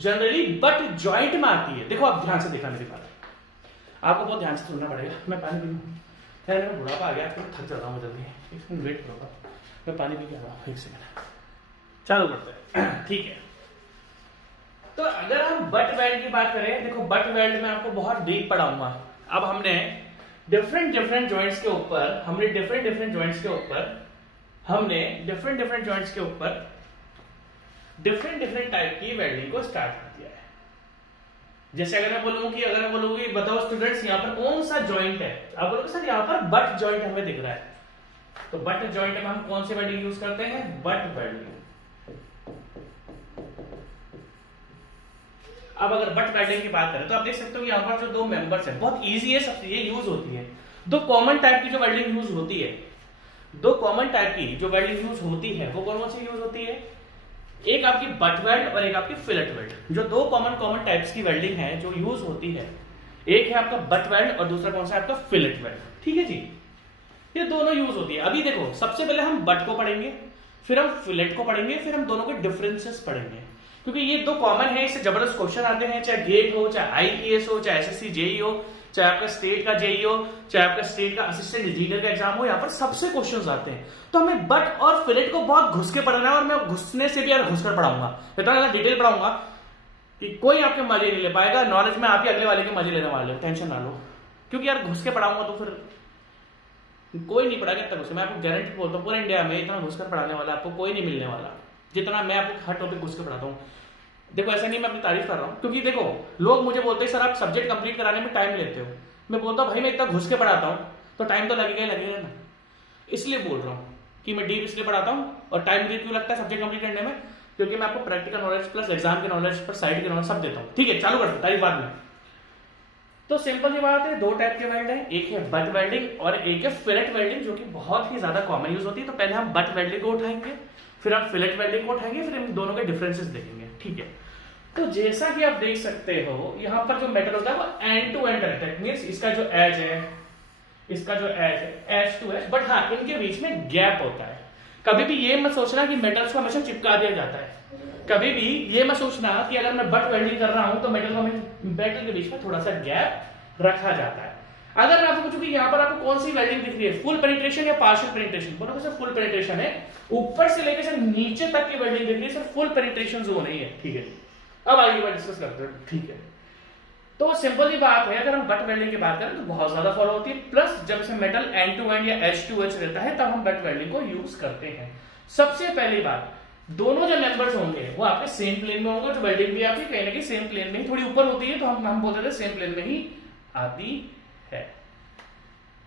generally butt joint में आती है। देखो आप ध्यान से देखना मेरी बात, आपको बहुत ध्यान से सुनना पड़ेगा। मैं पानी पी लूं, मेरा बुढ़ापा आ गया, थक जाता हूँ जल्दी, एक सेकंड वेट करो, मैं पानी पी के आ रहा हूँ, एक सेकंड। चालू करते हैं, ठीक है। तो अगर हम बट वेल्ड की बात करें, देखो बट वेल्ड में आपको बहुत डीप पढ़ाऊंगा। अब हमने डिफरेंट डिफरेंट जॉइंट्स के ऊपर हमने डिफरेंट जॉइंट्स के ऊपर डिफरेंट टाइप की वेल्डिंग को स्टार्ट कर दिया है। जैसे अगर मैं बोलूँ कि बताओ स्टूडेंट्स यहाँ पर कौन सा जॉइंट है, आप बोलोगे सर यहाँ पर बट जॉइंट हमें दिख रहा है। तो बट जॉइंट में हम कौन सी वेल्डिंग यूज करते हैं, बट वेल्डिंग। अब अगर बट वेल्डिंग की बात करें तो आप देख सकते हो कि यहाँ पर जो दो मेंबर्स है, बहुत इजी है, सब ये यूज होती है। दो कॉमन टाइप की जो वेल्डिंग यूज होती है, वो कौन सी यूज होती है, एक आपकी बट वेल्ड और एक आपकी फिलेट वेल्ड। जो दो कॉमन टाइप्स की वेल्डिंग है जो यूज होती है, एक है आपका बट वेल्ड और दूसरा कौन सा आपका फिलेट वेल्ड। ठीक है जी, ये दोनों यूज होती है। अभी देखो सबसे पहले हम बट को पढ़ेंगे, फिर हम फिलेट को पढ़ेंगे, फिर हम दोनों के डिफरेंसेस पढ़ेंगे, क्योंकि ये दो कॉमन है, इससे जबरदस्त क्वेश्चन आते हैं, चाहे गेट हो, चाहे आईईएस हो, चाहे एसएससी जेई हो, चाहे आपका स्टेट का जेई हो, चाहे आपका स्टेट का असिस्टेंट इंजीनियर का एग्जाम हो, यहाँ पर सबसे क्वेश्चंस आते हैं। तो हमें बट और फिलेट को बहुत घुस के पढ़ना है, और मैं घुसने से भी यार घुसकर पढ़ाऊंगा, इतना ज्यादा डिटेल पढ़ाऊंगा कि कोई आपके मजे नहीं ले पाएगा। नॉलेज में आप ही अगले वाले के मजे लेने वाले हो, टेंशन ना लो, क्योंकि यार घुस के पढ़ाऊंगा तो फिर कोई नहीं पढ़ाएगा इतना घुस। मैं आपको गारंटी बोलता हूँ पूरे इंडिया में इतना घुसकर पढ़ाने वाला आपको कोई नहीं मिलने वाला जितना मैं आपको हर टॉपिक घुस के पढ़ाता हूँ। देखो ऐसा नहीं मैं अपनी तारीफ कर रहा हूँ, क्योंकि देखो लोग मुझे बोलते हैं सर आप सब्जेक्ट कंप्लीट कराने में टाइम लेते हो। मैं बोलता हूँ भाई मैं इतना घुस के पढ़ाता हूँ तो टाइम तो लगेगा ना, इसलिए बोल रहा हूँ कि मैं डीप इसलिए पढ़ाता हूँ। और टाइम मुझे क्यों लगता है सब्जेक्ट कंप्लीट करने में, क्योंकि मैं आपको प्रैक्टिकल नॉलेज प्लस एग्जाम के नॉलेज पर साइड के नॉलेज सब देता हूँ। ठीक है, चालू करते हैं तारीफ बाद में। तो सिंपल सी बात है, दो टाइप के वेल्ड है, एक है बट वेल्डिंग और एक है फिलेट वेल्डिंग, जो कि बहुत ही ज्यादा कॉमन यूज होती है। तो पहले हम बट वेल्डिंग को उठाएंगे, फिर हम फिलेट वेल्डिंग को उठाएंगे, फिर हम दोनों के डिफरेंसेस देखेंगे। ठीक है, तो जैसा कि आप देख सकते हो यहाँ पर जो मेटल होता है वो एंड टू एंड रहता है, मींस इसका जो एज है, इसका जो एज है एज टू एज, बट हाँ इनके बीच में गैप होता है। कभी भी ये मत सोचना कि मेटल्स को हमेशा चिपका दिया जाता है, कभी भी ये मत सोचना कि अगर मैं बट वेल्डिंग कर रहा हूं तो मेटल के बीच में थोड़ा सा गैप रखा जाता है। अगर मैं आपको पूछूं कि यहाँ पर आपको कौन सी वेल्डिंग दिख रही है, फुल पेनिट्रेशन या पार्शियल पेनिट्रेशन, बोलोगे सर फुल पेनिट्रेशन है, ऊपर से लेकर सर नीचे तक की वेल्डिंग दिख रही है सर, फुल पेनिट्रेशन जोन नहीं है। ठीक है, अब आगे बात डिस्कस करते हैं। ठीक है, तो सिंपल ही बात है, अगर हम बट वेल्डिंग की बात करें तो बहुत ज्यादा फॉलो होती है, प्लस जब से मेटल एंड टू एंड या एच टू एच रहता है तब हम बट वेल्डिंग को यूज करते हैं। सबसे पहली बात, दोनों जो मेंबर्स होंगे वो आपके सेम प्लेन में होंगे, तो वेल्डिंग भी आपकी कहीं ना कहीं सेम प्लेन में ही, थोड़ी ऊपर होती है तो हम बोलते थे सेम प्लेन में ही आती है।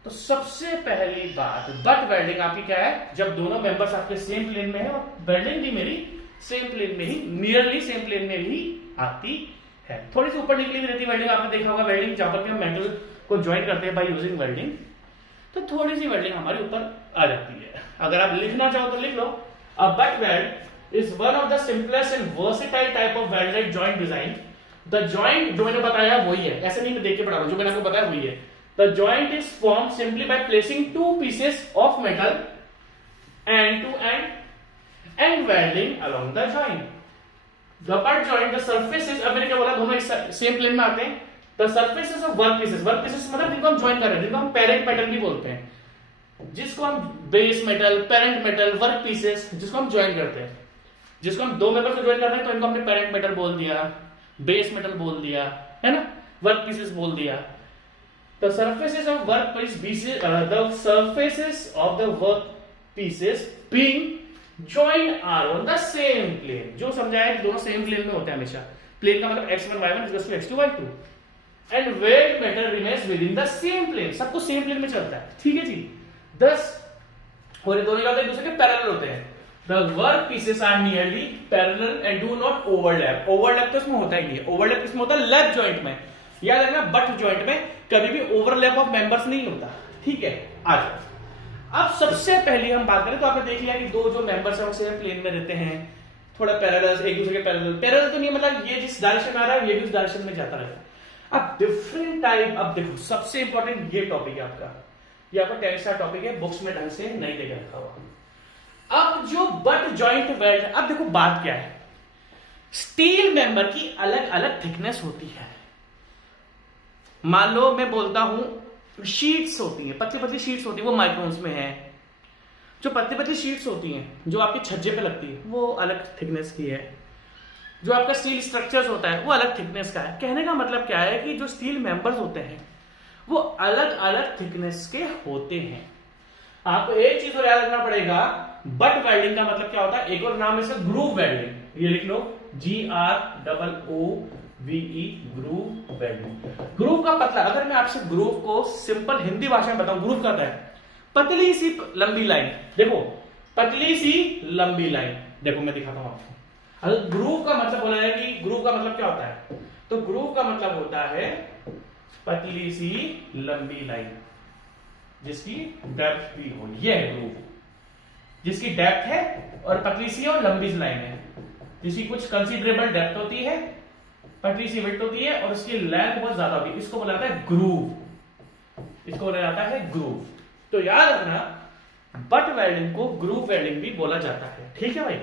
तो सबसे पहली बात, बट वेल्डिंग आपकी क्या है, जब दोनों मेंबर्स आपके सेम प्लेन में है और वेल्डिंग भी मेरी सेम प्लेन में ही, नियरली सेम प्लेन में ही आती है। थोड़ी सी ऊपर निकली भी रहती है वेल्डिंग, आपने देखा होगा वेल्डिंग जहां पर हम मेटल को ज्वाइन करते हैं बाय यूजिंग वेल्डिंग, तो थोड़ी सी वेल्डिंग हमारे ऊपर आ जाती है। अगर आप लिखना चाहो तो लिख लो, a butt weld is one of the simplest and versatile type of welded joint design. The joint जो मैंने बताया वही है, ऐसे नहीं मैं देख के पढ़ा रहा हूं, जो मैंने आपको बताया वही है। The joint is form simply by placing two pieces of metal end to end and welding along the joint. The butt joint, the surfaces, अब मैंने क्या बोला, दोनों एक सेम प्लेन में आते हैं। The surfaces of workpieces मतलब जिनको हम ज्वाइन कर रहे हैं, जिनको हम पेरेंट मेटल भी बोलते हैं, जिसको हम base metal, parent metal, work pieces, जिसको हम ज्वाइन करते हैं, जिसको हम दो मेंबर से ज्वाइन कर रहे हैं तो इनको हमने पेरेंट मेटल बोल दिया, बेस मेटल बोल दिया, है ना, वर्क पीसेस बोल दिया। The surfaces of work pieces, the surfaces of the work pieces being joined are on the same plane। जो समझाया कि दोनों सेम प्लेन में होते हैं हमेशा, प्लेन का मतलब x1 y1 is equal to x2 y2 and weld metal remains within the same plane, सब कुछ सेम प्लेन में चलता है। ठीक है जी, thus और ये दोनों एक दूसरे के पैरेलल होते हैं। The work pieces are nearly parallel and do not overlap। overlap तो इसमें होता ही नहीं है, overlap इसमें होता है लेफ्ट जॉइंट में, याद रखना बट ज्वाइंट में कभी भी ओवरलैप ऑफ मेंबर्स नहीं होता, ठीक है। आ जाओ, अब सबसे पहले हम बात करें तो आपने देख लिया कि दो जो मेंबर्स हैं वो सेम प्लेन में रहते हैं, थोड़ा पैरेलल, एक दूसरे के पैरेलल तो नहीं, मतलब ये जिस डायरेक्शन आ रहा है ये भी उस डायरेक्शन में जाता रहता है। अब डिफरेंट टाइप, अब देखो सबसे इंपॉर्टेंट ये टॉपिक है आपका, ये आपका 10th टॉपिक है, बुक्स में ढंग से नहीं देकर रखा हुआ। अब जो बट जॉइंट वेल्ड, अब देखो बात क्या है, स्टील मेंबर की अलग अलग थिकनेस होती है। मान लो मैं बोलता हूं शीट्स होती हैं, पतली पतली शीट्स होती है, वो माइक्रोन्स में है। जो पतली पतली शीट्स होती हैं जो आपके छज्जे पे लगती है वो अलग थिकनेस की है। जो आपका स्टील स्ट्रक्चर्स होता है वो अलग थिकनेस का है। कहने का मतलब क्या है कि जो स्टील मेंबर्स होते हैं वो अलग अलग थिकनेस के होते हैं। आपको एक चीज और याद रखना पड़ेगा, बट वेल्डिंग का मतलब क्या होता है, एक और नाम है इसका ग्रूव वेल्डिंग, ये लिख लो GROOVE, ग्रूव वेल्डिंग। ग्रूव का मतलब, अगर मैं आपसे ग्रूव को सिंपल हिंदी भाषा में बताऊं, ग्रूव का है पतली सी लंबी लाइन। देखो पतली सी लंबी लाइन, देखो मैं दिखाता हूं आपको। अगर ग्रूव का मतलब बोला जाए कि ग्रूव का मतलब क्या होता है, तो ग्रूव का मतलब होता है पतली सी लंबी लाइन जिसकी डेप्थ भी हो, यह है ग्रूव, जिसकी डेप्थ है और पतली सी और लंबी सी लाइन है, जिसकी कुछ कंसीडरेबल डेप्थ होती है, पतली सी विड्थ होती है और उसकी लेंथ बहुत ज्यादा होती है, इसको बोला जाता है ग्रूव, इसको बोला जाता है ग्रूव। तो याद रखना बट वेल्डिंग को ग्रूव वेल्डिंग भी बोला जाता है, ठीक है भाई।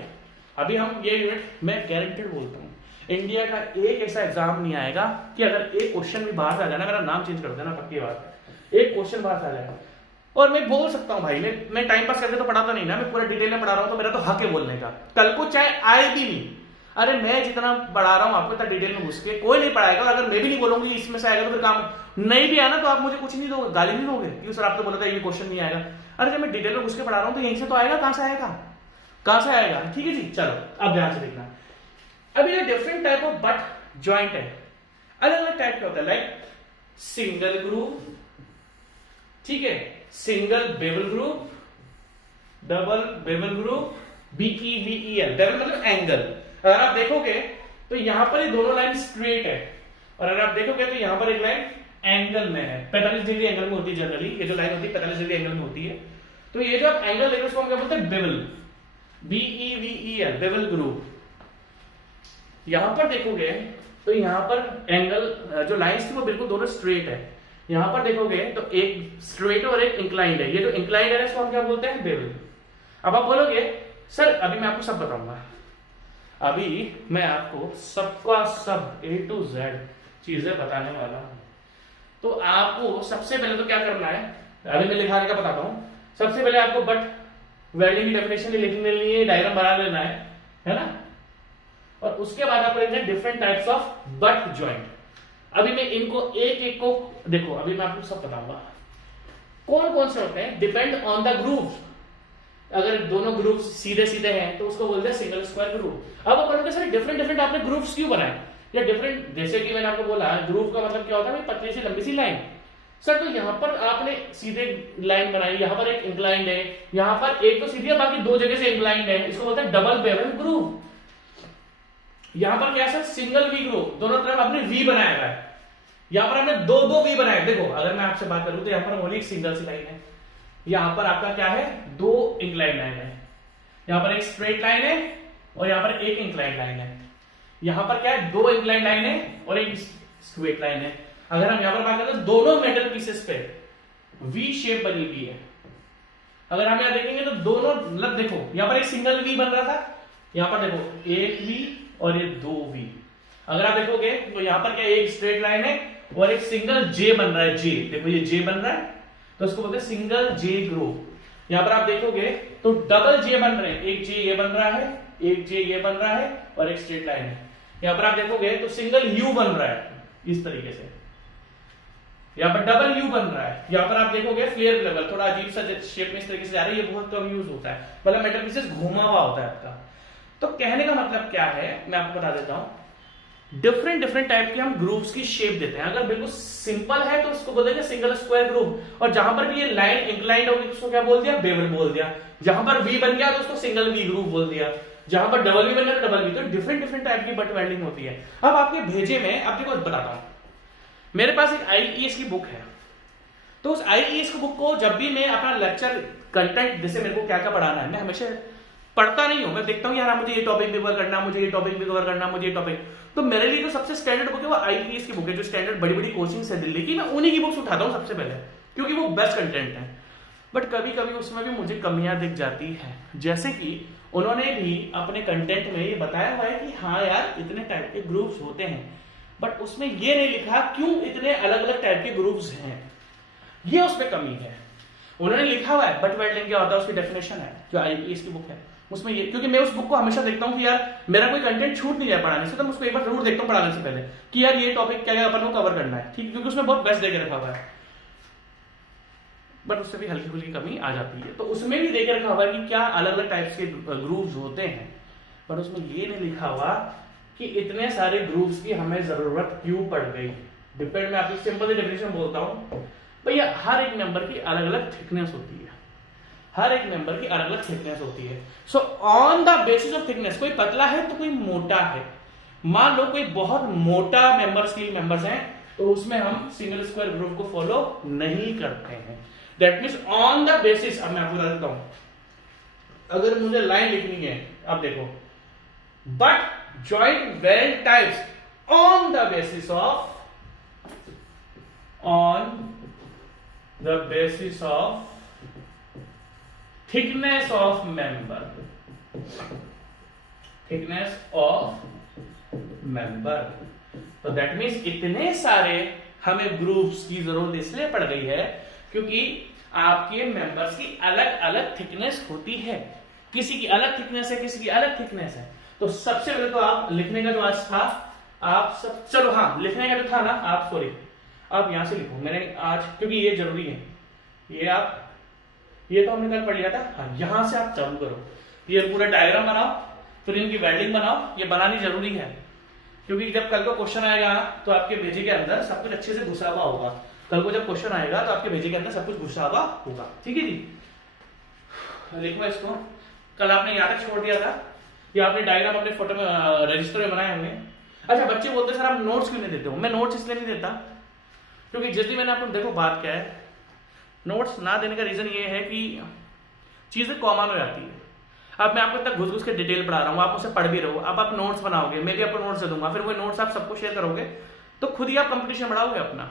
अभी हम ये यूनिट मैं गारंटेड बोलता हूं, इंडिया का एक ऐसा एग्जाम नहीं आएगा कि अगर एक क्वेश्चन भी बाहर आ जाना, मेरा नाम चेंज कर देना पक्की बात है, एक क्वेश्चन बाहर आ जाएगा। और मैं बोल सकता हूं भाई, मैं टाइम पास करके तो पढ़ाता नहीं ना, मैं पूरा डिटेल में पढ़ा रहा हूं, तो मेरा तो हक है बोलने का। कल को चाहे आए भी नहीं, अरे मैं जितना पढ़ा रहा हूं आपको इतना डिटेल में घुस के कोई नहीं पढ़ाएगा। अगर मैं भी नहीं बोलूंगी इसमें से आएगा तो फिर काम नहीं भी आना तो आप मुझे कुछ नहीं दोगे, गाली नहीं दोगे कि सर आप तो बोला था ये क्वेश्चन नहीं आएगा। अरे जब मैं डिटेल में घुस के पढ़ा रहा हूं तो यहीं से तो आएगा, कहां से आएगा, कहां से आएगा, ठीक है जी। चलो अब ध्यान से देखना, अभी ये different type of but joint है, अलग अलग टाइप का होता है, लाइक सिंगल ग्रूव, ठीक है, single bevel groove, double bevel groove, BEVEL, bevel मतलब एंगल। अगर आप देखोगे तो यहां पर ये दोनों लाइन स्ट्रेट है, और अगर आप देखोगे तो यहां पर एक लाइन एंगल में है, 45 डिग्री एंगल में होती है जनरली, ये जो लाइन होती है 45 डिग्री एंगल में होती है। तो ये जो आप एंगल देखो उसको हम क्या बोलते हैं, बेवल, BEVEL, बेवल ग्रूव। यहां पर देखोगे तो यहां पर एंगल जो लाइंस थी वो बिल्कुल दोनों स्ट्रेट है, यहां पर देखोगे तो एक स्ट्रेट और एक इंक्लाइंड है, ये जो इंक्लाइंड है इसको हम क्या बोलते हैं, बेवल। अब आप बोलोगे सर अभी मैं आपको सब बताऊंगा, अभी मैं आपको सबका सब A to Z चीजें बताने वाला हूं। तो आपको सबसे पहले तो क्या करना है, अभी मैं लिखाने का बताता हूं। सबसे पहले आपको बट वेल्डिंग की डेफिनेशन लिखने के लिए डायग्राम बना लेना है ना, और उसके बाद आपको लिखना है different types of but joint. अभी मैं इनको एक एक को देखो, अभी मैं आपको सब बताऊंगा कौन कौन से होते हैं, डिपेंड ऑन द ग्रूव। अगर दोनों ग्रुप सीधे सीधे हैं तो उसको बोलते हैं सिंगल स्क्वायर ग्रुप। अब बोलोगे सर डिफरेंट डिफरेंट आपने ग्रुप्स क्यों बनाए, या डिफरेंट, जैसे कि मैंने आपको बोला ग्रुप का मतलब क्या होता है, पतली सी लंबी सी लाइन। सर तो यहाँ पर आपने सीधे लाइन बनाई, यहाँ पर एक इंक्लाइंड है, यहाँ पर एक तो सीधी है बाकी दो जगह से इंक्लाइंड है, इसको बोलते हैं डबल बेवल ग्रुप। यहाँ पर क्या है, सिंगल वी ग्रुप, दोनों तरफ आपने वी बनाया हुआ है, यहाँ पर आपने दो दो वी बनाए। देखो अगर मैं आपसे बात करूं तो यहाँ पर ओनली एक सिंगल सी लाइन है, यहां पर आपका क्या है, दो इंक्लाइंड लाइन है, यहां पर एक स्ट्रेट लाइन है और यहां पर एक इंक्लाइंड लाइन है। यहां पर क्या है, दो इंक्लाइंड लाइन है और एक स्ट्रेट लाइन है। अगर हम यहां पर बात करें तो दोनों मेटल पीसेस पे वी शेप बनी हुई है। अगर हम यहां देखेंगे तो दोनों मतलब देखो यहां पर एक सिंगल वी बन रहा था, यहां पर देखो एक वी और ये दो वी। अगर आप देखोगे तो यहां पर क्या एक स्ट्रेट लाइन है और एक सिंगल जे बन रहा है, जे देखो ये जे बन रहा है तो इसको बोलते हैं सिंगल जे ग्रुप। यहां पर आप देखोगे तो डबल जे बन रहे हैं, एक जे ये बन रहा है, एक जे ये बन रहा है और एक स्ट्रेट लाइन है। यहां पर आप देखोगे तो सिंगल यू बन रहा है इस तरीके से, यहां पर डबल यू बन रहा है। यहां पर आप देखोगे फ्लेयर लेवल थोड़ा अजीब सा शेप में इस तरीके से जा रहा है, ये बहुत कम यूज होता है, मतलब मेटल पीसेस घुमा हुआ होता है आपका। तो कहने का मतलब क्या है मैं आपको बता देता हूं, डिफरेंट डिफरेंट टाइप के हम ग्रुप्स की शेप देते हैं। अगर बिल्कुल सिंपल है तो उसको बोलेंगे सिंगल स्क्वायर ग्रुप, और जहां पर भी ये लाइन इंक्लाइंड होगी उसको क्या बोल दिया, बेवल बोल दिया। जहां पर वी बन गया तो उसको सिंगल वी ग्रुप बोल दिया, जहां पर डबल वी बन गया तो डबल वी। तो डिफरेंट डिफरेंट टाइप की बट वेल्डिंग होती है। अब आपके भेजे में आपको बताता हूं, मेरे पास एक आईईएस की बुक है, तो उस आईईएस की बुक को जब भी मैं अपना लेक्चर कंटेंट, जैसे मेरे को क्या क्या पढ़ाना है, मैं हमेशा पढ़ता नहीं हूं, मैं देखता हूं यार मुझे ये टॉपिक भी कवर करना, मुझे ये टॉपिक भी कवर करना, मुझे ये टॉपिक, तो मेरे लिए जो सबसे स्टैंडर्ड बुक है वो आईईएस की बुक है, जो स्टैंडर्ड बड़ी बड़ी कोचिंग है दिल्ली की, मैं उन्हीं की बुक्स उठाता हूं सबसे पहले, क्योंकि वो बेस्ट कंटेंट है। बट कभी कभी उसमें भी मुझे कमियां दिख जाती है, जैसे कि उन्होंने भी अपने कंटेंट में ये बताया हुआ है कि हाँ यार इतने टाइप के ग्रुप्स होते हैं, बट उसमें ये नहीं लिखा क्यों इतने अलग अलग टाइप के ग्रुप्स हैं, ये उसमें कमी है। उन्होंने लिखा हुआ है बट वेल्डिंग क्या होता है उसकी डेफिनेशन है, जो आईईएस की बुक है उसमें ये, क्योंकि मैं उस बुक को हमेशा देखता हूँ कि यार मेरा कोई कंटेंट छूट नहीं जाए पढ़ाने से, तो मैं उसको एक बार जरूर देखता हूँ पढ़ाने से पहले कि यार ये टॉपिक क्या क्या अपन को कवर करना है, ठीक, क्योंकि उसमें बहुत बेस्ट देके रखा हुआ है। बट उससे भी हल्की फुल्की कमी आ जाती है, तो उसमें भी देके रखा हुआ है कि क्या अलग अलग टाइप्स के ग्रुप्स होते हैं, बट उसमें ये नहीं लिखा हुआ कि इतने सारे ग्रुप्स की हमें जरूरत क्यों पड़ गई। डिपेंड, मैं आपकी सिंपल डेफिनेशन बोलता हूँ भैया, हर एक मेंबर की अलग अलग थिकनेस होती है, हर एक मेंबर की अलग अलग थिकनेस होती है। So on the basis of thickness, कोई पतला है तो कोई मोटा है, मान लो कोई बहुत मोटा मेंबर स्टील मेंबर्स हैं, तो उसमें हम सिंगल स्क्वायर ग्रुप को फॉलो नहीं करते हैं। That means on the basis, अब मैं आपको बता देता हूं, अगर मुझे लाइन लिखनी है, अब देखो, butt joint weld types on the basis of, on the basis of thickness of member, thickness of member. तो दैट मीन्स इतने सारे हमें ग्रुप्स की जरूरत इसलिए पड़ गई है क्योंकि आपके मेंबर्स की अलग अलग थिकनेस होती है, किसी की अलग थिकनेस है, किसी की अलग थिकनेस है। तो सबसे पहले तो आप लिखने का जो आज था, आप सब, चलो हाँ लिखने का जो था ना, आप सॉरी आप यहां से लिखो, मैंने आज, क्योंकि ये जरूरी है, ये आप, ये तो हमने कल पढ़ लिया था, हाँ यहां से आप चालू करो, ये पूरा डायग्राम बनाओ, फिर इनकी वेल्डिंग बनाओ, ये बनानी जरूरी है, क्योंकि जब कल को क्वेश्चन आएगा तो आपके भेजे के अंदर सब कुछ अच्छे से घुसा हुआ होगा, कल को जब क्वेश्चन आएगा तो आपके भेजे के अंदर सब कुछ घुसा हुआ होगा, ठीक है जी। देखो इसको, कल आपने यहाँ तक छोड़ दिया था, या आपने डायग्राम अपने फोटो में रजिस्टर में बनाए होंगे। अच्छा, बच्चे बोलते सर आप नोट्स क्यों नहीं देते हो? मैं नोट्स इसलिए नहीं देता क्योंकि जिस दिन मैंने आपको, देखो बात क्या है, नोट्स ना देने का रीजन ये है कि चीजें कॉमन हो जाती है। अब मैं आपको तक घुस घुस के डिटेल पढ़ा रहा हूँ, आप उसे पढ़ भी रहो, अब आप नोट्स बनाओगे, मैं भी आपको नोट्स दे दूंगा, फिर वो नोट्स आप सबको शेयर करोगे, तो खुद ही आप कंपटीशन बढ़ाओगे अपना।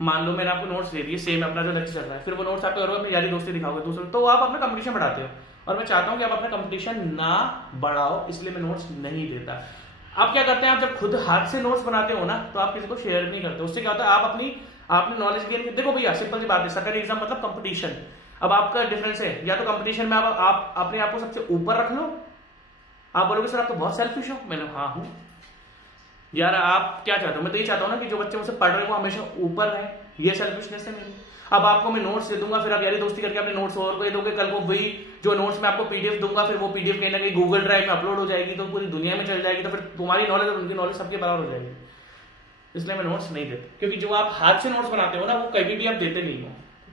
मान लो मैंने आपको नोट्स दे दिए, सेम अपना जो लेक्चर चल रहा है, फिर वो नोट्स आप करोगे, अपनी यारी दोस्ती दिखाओगे दूसरे, तो आप अपना कंपटीशन बढ़ाते हो, और मैं चाहता हूं कि आप अपना कंपटीशन ना बढ़ाओ, इसलिए मैं नोट्स नहीं देता। आप क्या करते हैं, आप जब खुद हाथ से नोट्स बनाते हो ना, तो आप किसी को शेयर नहीं करते, उससे क्या होता है, आप आपने नॉलेज गेन, देखो भैया सिंपल सी बात है, सरकारी एग्जाम मतलब कंपटीशन। अब आपका डिफरेंस है, या तो कंपटीशन में आप अपने आप को सबसे ऊपर रख लो, आप बोलोगे सर आप तो बहुत सेल्फिश हो, मैंने हाँ हूं यार, आप क्या चाहते हो? मैं तो ये चाहता हूं ना कि जो बच्चे मुझसे पढ़ रहे हैं वो हमेशा ऊपर रहे, ये सेल्फिशनेस है मेरी। अब आपको मैं नोट्स दे दूंगा, फिर आप यारी दोस्ती करके अपने नोट्स और दे दोगे, कल को वही जो नोट्स में आपको पीडीएफ दूंगा, फिर वो पीडीएफ कहीं ना कहीं गूगल ड्राइव में अपलोड हो जाएगी, तो पूरी दुनिया में चल जाएगी, तो फिर तुम्हारी नॉलेज और उनकी नॉलेज सबके बराबर हो जाएगी। इसलिए मैं नोट्स नहीं देता, क्योंकि जो आप हाथ से नोट्स बनाते हो ना, वो कभी भी आप देते नहीं हो।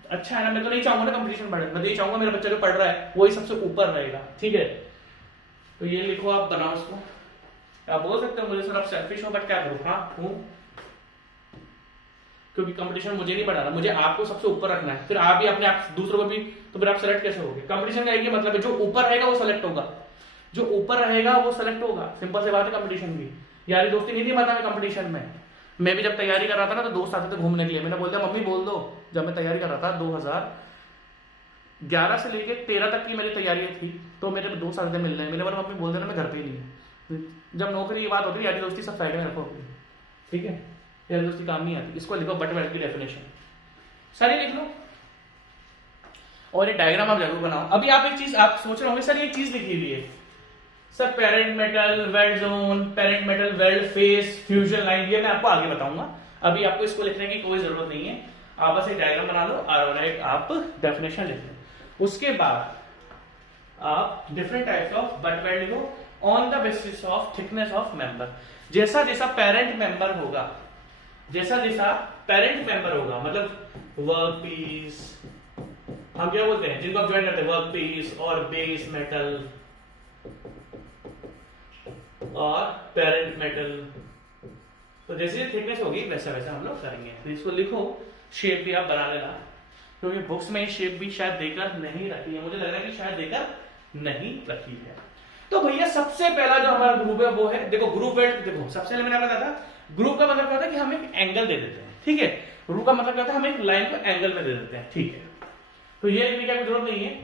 अच्छा है ना, मैं तो नहीं चाहूंगा ना कंपटीशन बढ़े, मैं तो ये चाहूंगा मेरा बच्चा जो पढ़ रहा है वही सबसे ऊपर रहेगा, ठीक है। तो ये लिखो, आप बनाओ उसको। आप बोल सकते हो मुझे सर आप सेल्फिश हो, बट क्या करूं, हाँ हूं, क्योंकि कंपटीशन मुझे नहीं बढ़ाना, मुझे आपको सबसे ऊपर रखना है, फिर आप भी अपने आप दूसरों को भी, तो फिर आप सेलेक्ट कैसे होगे? कंपटीशन का एक ही मतलब है, जो ऊपर रहेगा वो सेलेक्ट होगा, जो ऊपर रहेगा वो सेलेक्ट होगा, सिंपल सी बात है। कंपटीशन की यारी दोस्ती नहीं थी माना मैं कंपटीशन में, मैं भी जब तैयारी कर रहा था ना, तो दोस्त आते थे घूमने के लिए, मैंने बोल दिया मम्मी बोल दो, जब मैं तैयारी कर रहा था 2011 से लेके 13 तक की मेरी तैयारी थी, तो मेरे दोस्त आते थे मिलने, मैंने बोला मम्मी बोल देना मैं घर पे ही नहीं है। जब नौकरी की बात होती है, यारी दोस्ती सब साइड में रखो, ठीक है, यारी दोस्ती काम नहीं आती। इसको लिखो बट वेल्ड की डेफिनेशन, सारी लिख लो, और ये डायग्राम आप जरूर बनाओ। अभी आप एक चीज आप सोच रहे होंगे सर ये चीज लिखी हुई है sir, parent metal weld zone, parent metal weld face, fusion line, ये मैं आपको आगे बताऊंगा, अभी आपको इसको लिखने की कोई जरूरत नहीं है, आप बस एक डायग्राम बना लो और एक आप डेफिनेशन लिख लो। उसके बाद आप different types of butt weld लिखो on the basis of thickness of member. जैसा जैसा पेरेंट मेंबर होगा, जैसा जैसा पेरेंट मेंबर होगा, मतलब वर्क पीस, हम क्या बोलते हैं जिनको आप ज्वाइन करते हैं, वर्क पीस और बेस मेटल और पेरेंट मेटल, तो जैसे थिकनेस होगी वैसा वैसा हम लोग करेंगे। तो इसको लिखो, शेप भी आप बना लेना, क्योंकि बुक्स में शेप भी शायद देकर नहीं रखी है, मुझे लग रहा है कि शायद देकर नहीं रखी है। तो भैया सबसे पहला जो हमारा ग्रुप है वो है, देखो ग्रुप वेल्ड, देखो सबसे पहले मैंने आपको बताया था ग्रुप का मतलब क्या होता है कि हम एक एंगल दे देते हैं, ठीक है। ग्रुप का मतलब क्या होता है, हम एक लाइन को एंगल में दे देते हैं, ठीक है। तो ये लिखने की जरूरत नहीं है,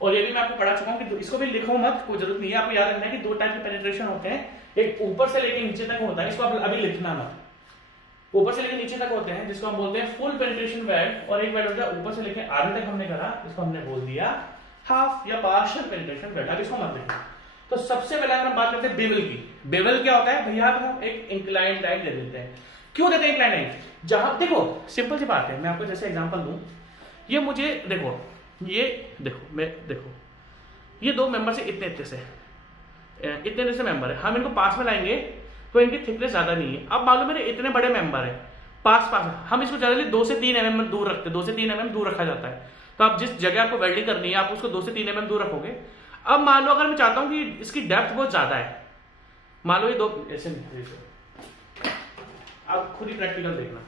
और ये भी मैं आपको पढ़ा चुका हूँ कि इसको भी लिखो मत, कोई जरूरत नहीं है। आपको याद रखना है कि दो टाइप के पेनिट्रेशन होते हैं, एक ऊपर से लेकर नीचे तक होता है, इसको आप अभी लिखना मत। ऊपर से लेकर नीचे तक होते हैं जिसको हम बोलते हैं फुल पेनिट्रेशन वेल्ड, और एक वेल्ड होता है ऊपर से लेकर आधे तक हमने करा, इसको हमने बोल दिया हाफ या पार्शियल पेनिट्रेशन वेल्ड। अब इसको मत लिखना। तो सबसे पहले अगर हम बात करते हैं बेवल की, बेवल क्या होता है भैया, हम एक इंक्लाइन लाइन दे देते हैं। क्यों देते हैं इंक्लाइन लाइन? जहां देखो सिंपल सी बात है, मैं आपको जैसे एग्जांपल दूं, ये मुझे देखो, ये देखो, मैं देखो ये दो मेंबर से इतने से मेंबर है, हम इनको पास में लाएंगे तो इनकी थिकनेस ज्यादा नहीं है। अब मालूम मेरे इतने बड़े मेंबर है, पास हम इसको जनरली 2 से 3 mm दूर रखते हैं, 2 से 3 mm दूर रखा जाता है। तो आप जिस जगह आपको वेल्डिंग करनी है आप उसको 2 से 3 mm दूर रखोगे। अब मान लो अगर मैं चाहता हूं कि इसकी डेप्थ बहुत ज्यादा है, मान लो ये दो ऐसे नहीं, आप खुद ही प्रैक्टिकल देखना,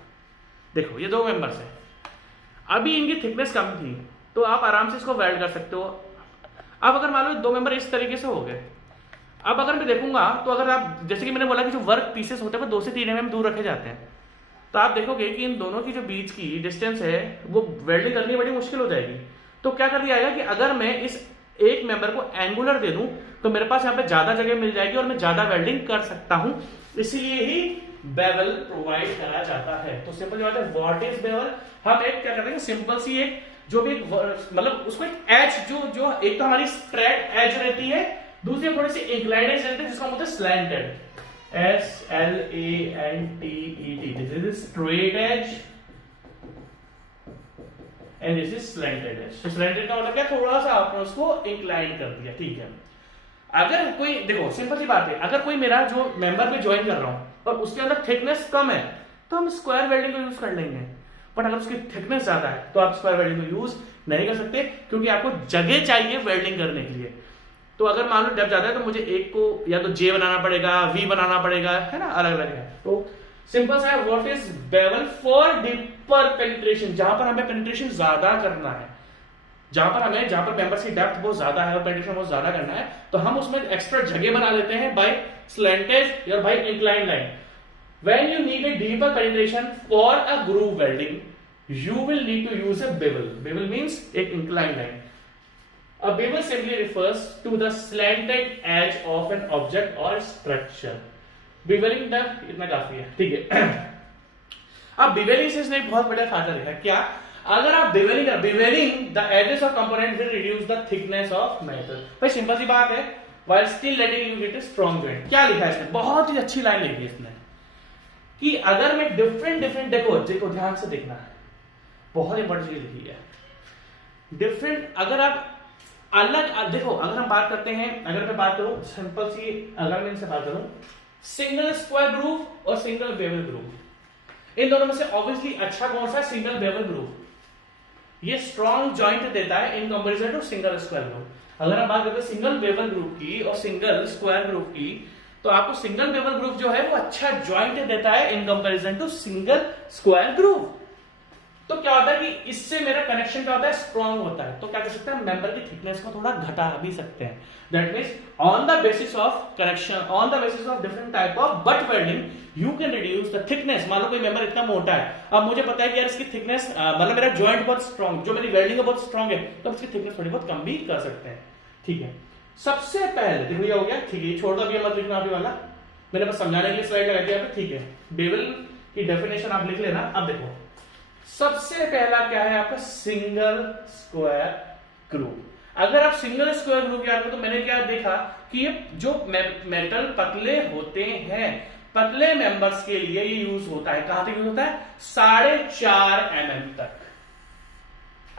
देखो ये दो मेंबर्स है, अभी इनकी थिकनेस कम थी तो आप आराम से इसको वेल्ड कर सकते हो। अब अगर मान लो दो मेंबर इस तरीके से हो गए, अब अगर मैं देखूंगा तो अगर आप जैसे कि मैंने बोला कि जो वर्क पीसेस होते हैं वो 2 से 3 mm दूर रखे जाते हैं, तो आप देखोगे कि इन दोनों की जो बीच की डिस्टेंस है वो वेल्डिंग करनी बड़ी मुश्किल हो जाएगी। तो क्या कर दिया जाएगा कि अगर मैं इस एक मेंबर को एंगुलर दे दूं तो मेरे पास यहाँ पे ज्यादा जगह मिल जाएगी और मैं ज्यादा वेल्डिंग कर सकता हूं, इसलिए ही बेवल प्रोवाइड करा जाता है। तो सिंपल बात है, व्हाट इज बेवल, हम एक क्या करते हैं सिंपल सी एक जो भी मतलब उसको एक एज जो एक तो हमारी स्ट्रेट एज रहती है, दूसरी थोड़ी सी इंक्लाइंड एज रहती है जिसको हम बोलते हैं slanted, SLANTED, this is straight edge and this is slanted edge. तो स्लैंटेड का मतलब क्या, थोड़ा सा आपने उसको इंक्लाइन कर दिया, ठीक है। अगर कोई देखो सिंपल सी बात है, अगर कोई मेरा जो मेंबर में ज्वाइन कर रहा हूं और उसके अंदर थिकनेस कम है तो हम स्क्वायर वेल्डिंग को यूज कर लेंगे, बट अगर उसकी थिकनेस ज्यादा है तो आप स्क्वायर वेल्डिंग को यूज नहीं कर सकते, क्योंकि आपको जगह चाहिए वेल्डिंग करने के लिए। तो अगर मान लो डेप्थ ज्यादा है तो मुझे एक को या तो जे बनाना पड़ेगा, वी बनाना पड़ेगा, है ना, अलग अलग है। तो सिंपल सा है, what is bevel for deeper penetration, जहां पर हमें पेनिट्रेशन ज्यादा करना है, जहां पर मेंबर्स की डेप्थ बहुत ज्यादा है और पेनिट्रेशन बहुत ज्यादा करना है, तो हम उसमें एक्स्ट्रा जगह बना लेते हैं बाय स्लैंटेज या by inclined line. When you need a deeper penetration for a groove welding, you will need to use a bevel. Bevel means एक inclined line. A bevel simply refers to the slanted edge of an object or structure. Beveling का इतना काफी है, ठीक है। अब beveling से इसने एक बहुत बड़ा फायदा देखा, क्या? अगर आप beveling the edges of component will reduce the thickness of metal. भाई सिंपल सी बात है, while still letting you get a strong joint. क्या लिखा है इसने? बहुत ही अच्छी लाइन लिखी है इसने कि अगर मैं डिफरेंट देखो ध्यान से देखना है, बहुत इंपॉर्टेंट चीज लिखी है। डिफरेंट अगर आप अलग देखो, अगर हम बात करते हैं, अगर मैं बात करूं सिंपल सी, अगर मैं इनसे बात करूं सिंगल स्क्वायर ग्रूव और सिंगल बेवल ग्रूव, इन दोनों में से ऑब्वियसली अच्छा कौन सा है? Single bevel groove. ये स्ट्रॉन्ग जॉइंट देता है in comparison to single square groove. अगर हम बात करते हैं सिंगल बेवल ग्रूव की और सिंगल स्क्वायर ग्रूव की, तो आपको सिंगल बेवल ग्रूव जो है वो अच्छा जॉइंट देता है in comparison to single square groove. तो क्या होता है कि इससे मेरा कनेक्शन क्या होता है? स्ट्रॉन्ग होता है। तो क्या कर सकते हैं? मेंबर की थिकनेस को थोड़ा घटा भी सकते हैं। That means on the basis of connection, on the basis of different type of butt welding, you can reduce the thickness. मान लो कोई मेंबर इतना मोटा है, अब मुझे पता है कि यार इसकी थिकनेस मतलब मेरा जॉइंट बहुत स्ट्रॉन्ग, जो मेरी वेल्डिंग है बहुत स्ट्रॉन्ग है, तो इसकी थिकनेस थोड़ी बहुत कम भी कर सकते हैं, ठीक है। सबसे पहले देखो ये हो गया, ठीक है, छोड़ दो अभी मत लिखना अभी वाला, मैंने बस समझाने के लिए स्लाइड लगा दिया, ठीक है। बेवल की डेफिनेशन आप लिख लेना। अब देखो सबसे पहला क्या है आपका? Single square groove. अगर आप सिंगल स्क्वायर ग्रूव याद करो तो मैंने क्या देखा कि ये जो मेटल पतले होते हैं, पतले मेंबर्स के लिए ये यूज होता है। कहां तक यूज होता है? 4.5 mm तक।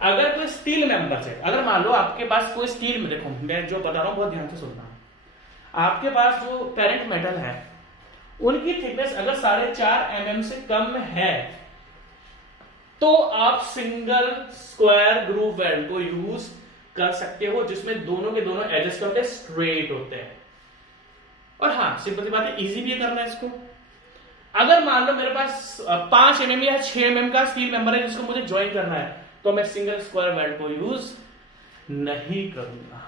अगर कोई स्टील मेंबर्स है, अगर मान लो आपके पास कोई स्टील में, देखो मैं जो बता रहा हूं बहुत ध्यान से सुनना, आपके पास जो पेरेंट मेटल है उनकी थिकनेस अगर 4.5 mm से कम है तो आप सिंगल स्क्वायर ग्रूव वेल्ड को यूज कर सकते हो, जिसमें दोनों के दोनों एजेस क्या होते हैं? स्ट्रेट होते हैं। और हाँ सिंपल सी बात है, इजी भी करना है इसको। अगर मान लो मेरे पास 5 mm या 6 mm का स्टील मेंबर है जिसको मुझे ज्वाइन करना है, तो मैं सिंगल स्क्वायर वेल्ड को यूज नहीं करूंगा।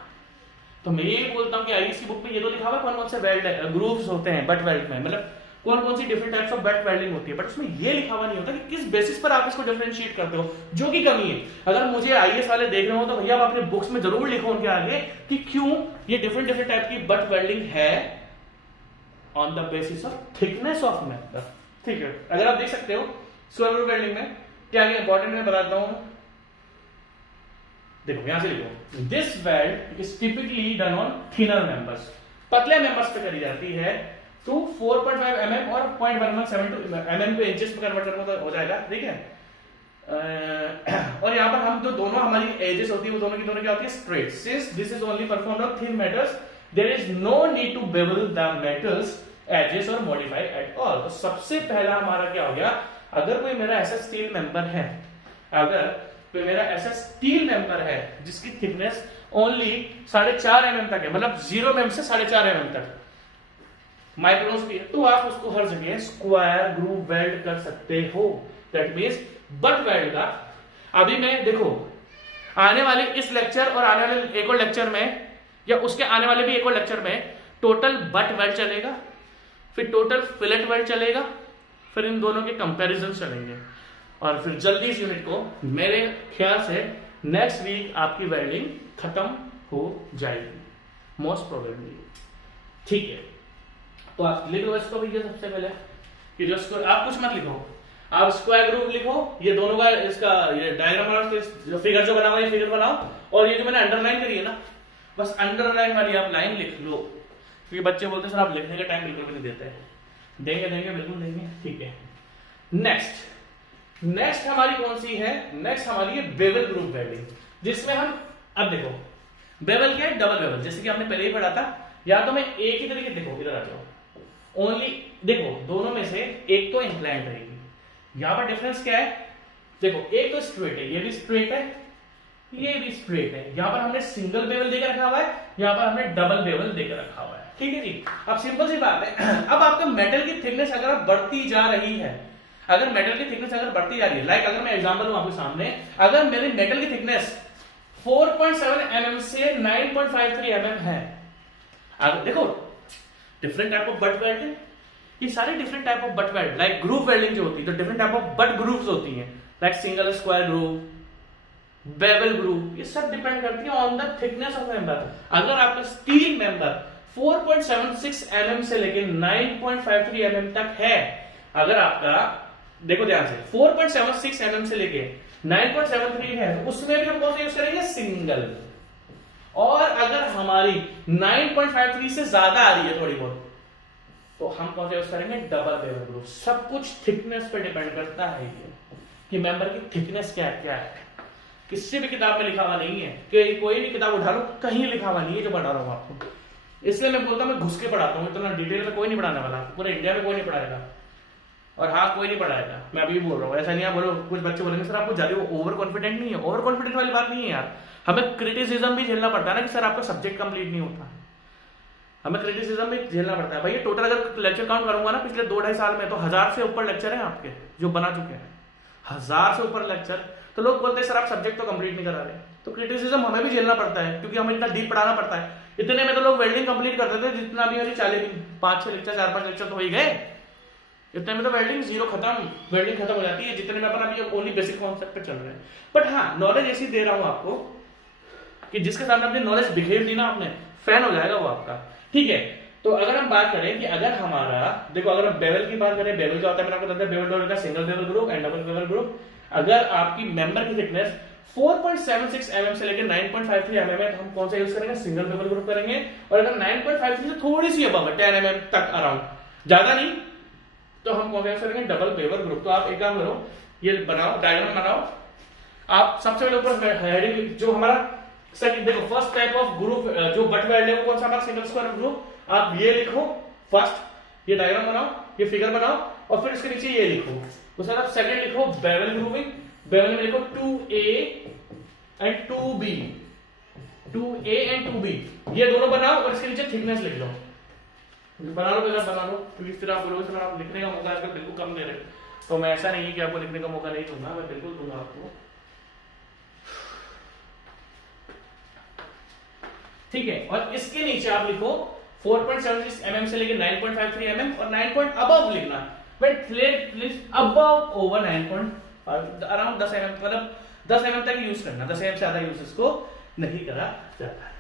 तो मैं ये बोलता हूं कि आईएएस की बुक में ये तो लिखा हुआ है कौन कौन से वेल्ड ग्रूव्स होते हैं बट वेल्ड में, मतलब कौन कौन सी different types of butt welding होती है, बट उसमें ये लिखा हुआ नहीं होता कि किस बेसिस पर आप इसको डिफरेंशिएट करते हो, जो कि कमी है। अगर मुझे आईएएस वाले देख रहे हो तो भैया आप अपने बुक्स में जरूर लिखो उनके आगे कि क्यों ये डिफरेंट डिफरेंट टाइप की बट वेल्डिंग है on the basis of thickness of member. ठीक है, अगर आप देख सकते हो स्क्वायर रूट वेल्डिंग में क्या क्या इंपॉर्टेंट मैं बताता हूं। देखो यहां से लिखो, this weld is typically done on thinner members, पतले मेंबर्स पे करी जाती है टू 4.5 mm और 0.1172 mm को इंचेस में कन्वर्ट करना तो हो जाएगा। ठीक है, और यहां पर हम जो दोनों हमारी एजेस होती है वो दोनों की दोनों क्या होती है straight. Since this is only performed on thin metals there is no need to bevel the metals edges और मॉडिफाई एट ऑल। तो सबसे पहला हमारा क्या हो गया, अगर कोई मेरा ऐसा स्टील मेंबर है, अगर कोई मेरा ऐसा स्टील मेंबर है जिसकी थिकनेस ओनली 4.5 mm तक है, मतलब 0 mm से 4.5 mm तक माइक्रोन्स की, तो आप उसको हर जगह स्क्वायर ग्रूव वेल्ड कर सकते हो। दैट मींस बट वेल्ड का अभी मैं देखो आने वाले इस लेक्चर और आने वाले एक और लेक्चर में या उसके आने वाले भी एक और लेक्चर में टोटल बट वेल्ड चलेगा, फिर टोटल फिलेट वेल्ड चलेगा, फिर इन दोनों के कंपैरिजन चलेंगे, और फिर जल्दी इस यूनिट को मेरे ख्याल से नेक्स्ट वीक आपकी वेल्डिंग खत्म हो जाएगी मोस्ट प्रोबेबली। ठीक है, तो आप लिख लो इसको भैया सबसे पहले कि जो आप कुछ मत लिखो, आप स्क्वायर ग्रूव लिखो, ये दोनों का इसका ये डायग्राम बनाओ, जो फिगर जो बना हुआ है फिगर बनाओ, और ये जो मैंने अंडरलाइन करी है ना, बस अंडरलाइन वाली आप लाइन लिख लो, क्योंकि बच्चे बोलते हैं सर आप लिखने का टाइम बिल्कुल भी नहीं देते हैं। देंगे देंगे बिल्कुल देंगे। ठीक है, नेक्स्ट हमारी कौन सी है, नेक्स्ट हमारी है बेवल ग्रूव वेल्डिंग, जिसमें हम अब देखो बेवल क्या है, डबल बेवल, जैसे कि आपने पहले ही पढ़ा था। या तो मैं एक ही तरीके, देखो इधर आ जाओ, ओनली देखो दोनों में से एक तो इंक्लाइंड रहेगी, यहां पर डिफरेंस क्या है, देखो एक तो स्ट्रेट है, ये भी स्ट्रेट है, ये भी स्ट्रेट है, यहां पर हमने सिंगल बेवल देकर रखा हुआ है, यहां पर हमने डबल बेवल देकर रखा हुआ है। ठीक है जी, अब सिंपल सी बात है, अब आपका मेटल की थिकनेस अगर बढ़ती जा रही है, अगर मेटल की थिकनेस अगर बढ़ती जा रही है, लाइक अगर मैं एग्जांपल दूं आपके सामने, अगर मेरी मेटल की थिकनेस 4.7 mm से 9.53 mm है, अगर देखो different type of butt weld है, ये सारे different type of butt weld, like groove welding जो होती है तो different type of butt grooves होती हैं, like single square groove, bevel groove, ये सब डिपेंड करती है on the thickness of member. अगर आपका स्टील मेंबर 4.76 mm से लेके 9.53 mm तक है, अगर आपका देखो ध्यान से 4.76 mm से लेके 9.73 है, तो उसमें भी हम कौन सा यूज करेंगे, सिंगल। और अगर हमारी 9.53 से ज्यादा आ रही है थोड़ी बहुत, तो हम कौन सा यूज करेंगे, डबल बेवल ग्रूव। सब कुछ थिकनेस पे डिपेंड करता है ये कि मेंबर की थिकनेस क्या है। किसी भी किताब में लिखा हुआ नहीं है, कि कोई भी किताब उठा लो कहीं लिखा हुआ नहीं है जो पढ़ा रहा हूं आपको, इसलिए मैं बोलता हूं मैं घुस के पढ़ाता हूं, इतना डिटेल में कोई नहीं पढ़ाने वाला, पूरे इंडिया में कोई नहीं पढ़ाएगा, और हाँ कोई नहीं पढ़ाएगा, मैं अभी बोल रहा हूँ। ऐसा नहीं आप बोलो, कुछ बच्चे बोलेंगे सर आपको ज्यादा ओवर कॉन्फिडेंट नहीं है, ओवर कॉन्फिडेंट वाली बात नहीं है यार, हमें क्रिटिसिज्म भी झेलना पड़ता है ना कि सर आपका सब्जेक्ट कंप्लीट नहीं होता, हमें क्रिटिसिज्म भी झेलना पड़ता है। भाई टोटल अगर लेक्चर काउंट करूंगा ना पिछले 2-2.5 साल में, तो 1000 से ऊपर लेक्चर है आपके जो बना चुके हैं, 1000 से ऊपर लेक्चर। तो लोग बोलते हैं सर आप सब्जेक्ट तो कंप्लीट नहीं करा रहे, तो क्रिटिसिज्म हमें भी झेलना पड़ता है, क्योंकि हमें इतना डीप पढ़ाना पड़ता है। इतने में तो लोग वेल्डिंग कंप्लीट करते थे, जितना भी मेरी 5-6 लेक्चर 4-5 लेक्चर तो हो ही गए, इतने में तो वेल्डिंग जीरो खत्म, वेल्डिंग खत्म हो जाती है, जितने में अपन अभी ओनली बेसिक कॉन्सेप्ट पे चल रहे हैं। बट हाँ नॉलेज ऐसी दे रहा हूं आपको कि जिसके सामने अपनी नॉलेज बिखेर दी ना आपने, फैन हो जाएगा वो आपका। ठीक है, तो अगर हम बात करें कि अगर हमारा देखो, अगर हम बेवल की बात करें, बेवल क्या होता है मैंने आपको बताया, बेवल डोर का single bevel group and double bevel group. अगर आपकी मेंबर की थिकनेस 4.76 mm से लेकर 9.53 mm है, तो हम कौन सा यूज करेंगे, सिंगल बेवल ग्रुप करेंगे। और अगर 9.53 से थोड़ी सी अबव 10 mm तक अराउंड, ज्यादा नहीं, तो हम कौन सा यूज करेंगे, डबल बेवल ग्रुप। तो आप एक काम करो, ये बनाओ डायग्राम बनाओ, आप सबसे पहले ऊपर हेडिंग जो हमारा सेकंड देखो, फर्स्ट टाइप ऑफ ग्रुप जो बट वेल्ड है वो कौन सा हमारा, सिंगल स्क्वायर ग्रुप। आप ये लिखो फर्स्ट, ये डायग्राम बनाओ, ये फिगर बनाओ, और फिर इसके नीचे ये लिखो। उसके बाद आप सेकंड लिखो बेवल ग्रूविंग, बेवल में लिखो 2A and 2B, 2A and 2B, ये दोनों बनाओ और इसके नीचे थिकनेस लिख लो। बना लो बेटा, बना लो, क्योंकि फिर आप बोलोगे सर आप लिखने का मौका आजकल बिल्कुल कम दे रहे, तो मैं ऐसा नहीं है कि आपको लिखने का मौका नहीं दूंगा, मैं बिल्कुल दूंगा आपको। ठीक है, और इसके नीचे आप लिखो 4.76 mm से लेकर 9.53 mm और 9 पॉइंट अबव लिखना, but please above over 9.5 around 10 mm, मतलब 10 mm तक यूज करना, 10 mm से ज्यादा यूज इसको नहीं करा जाता है।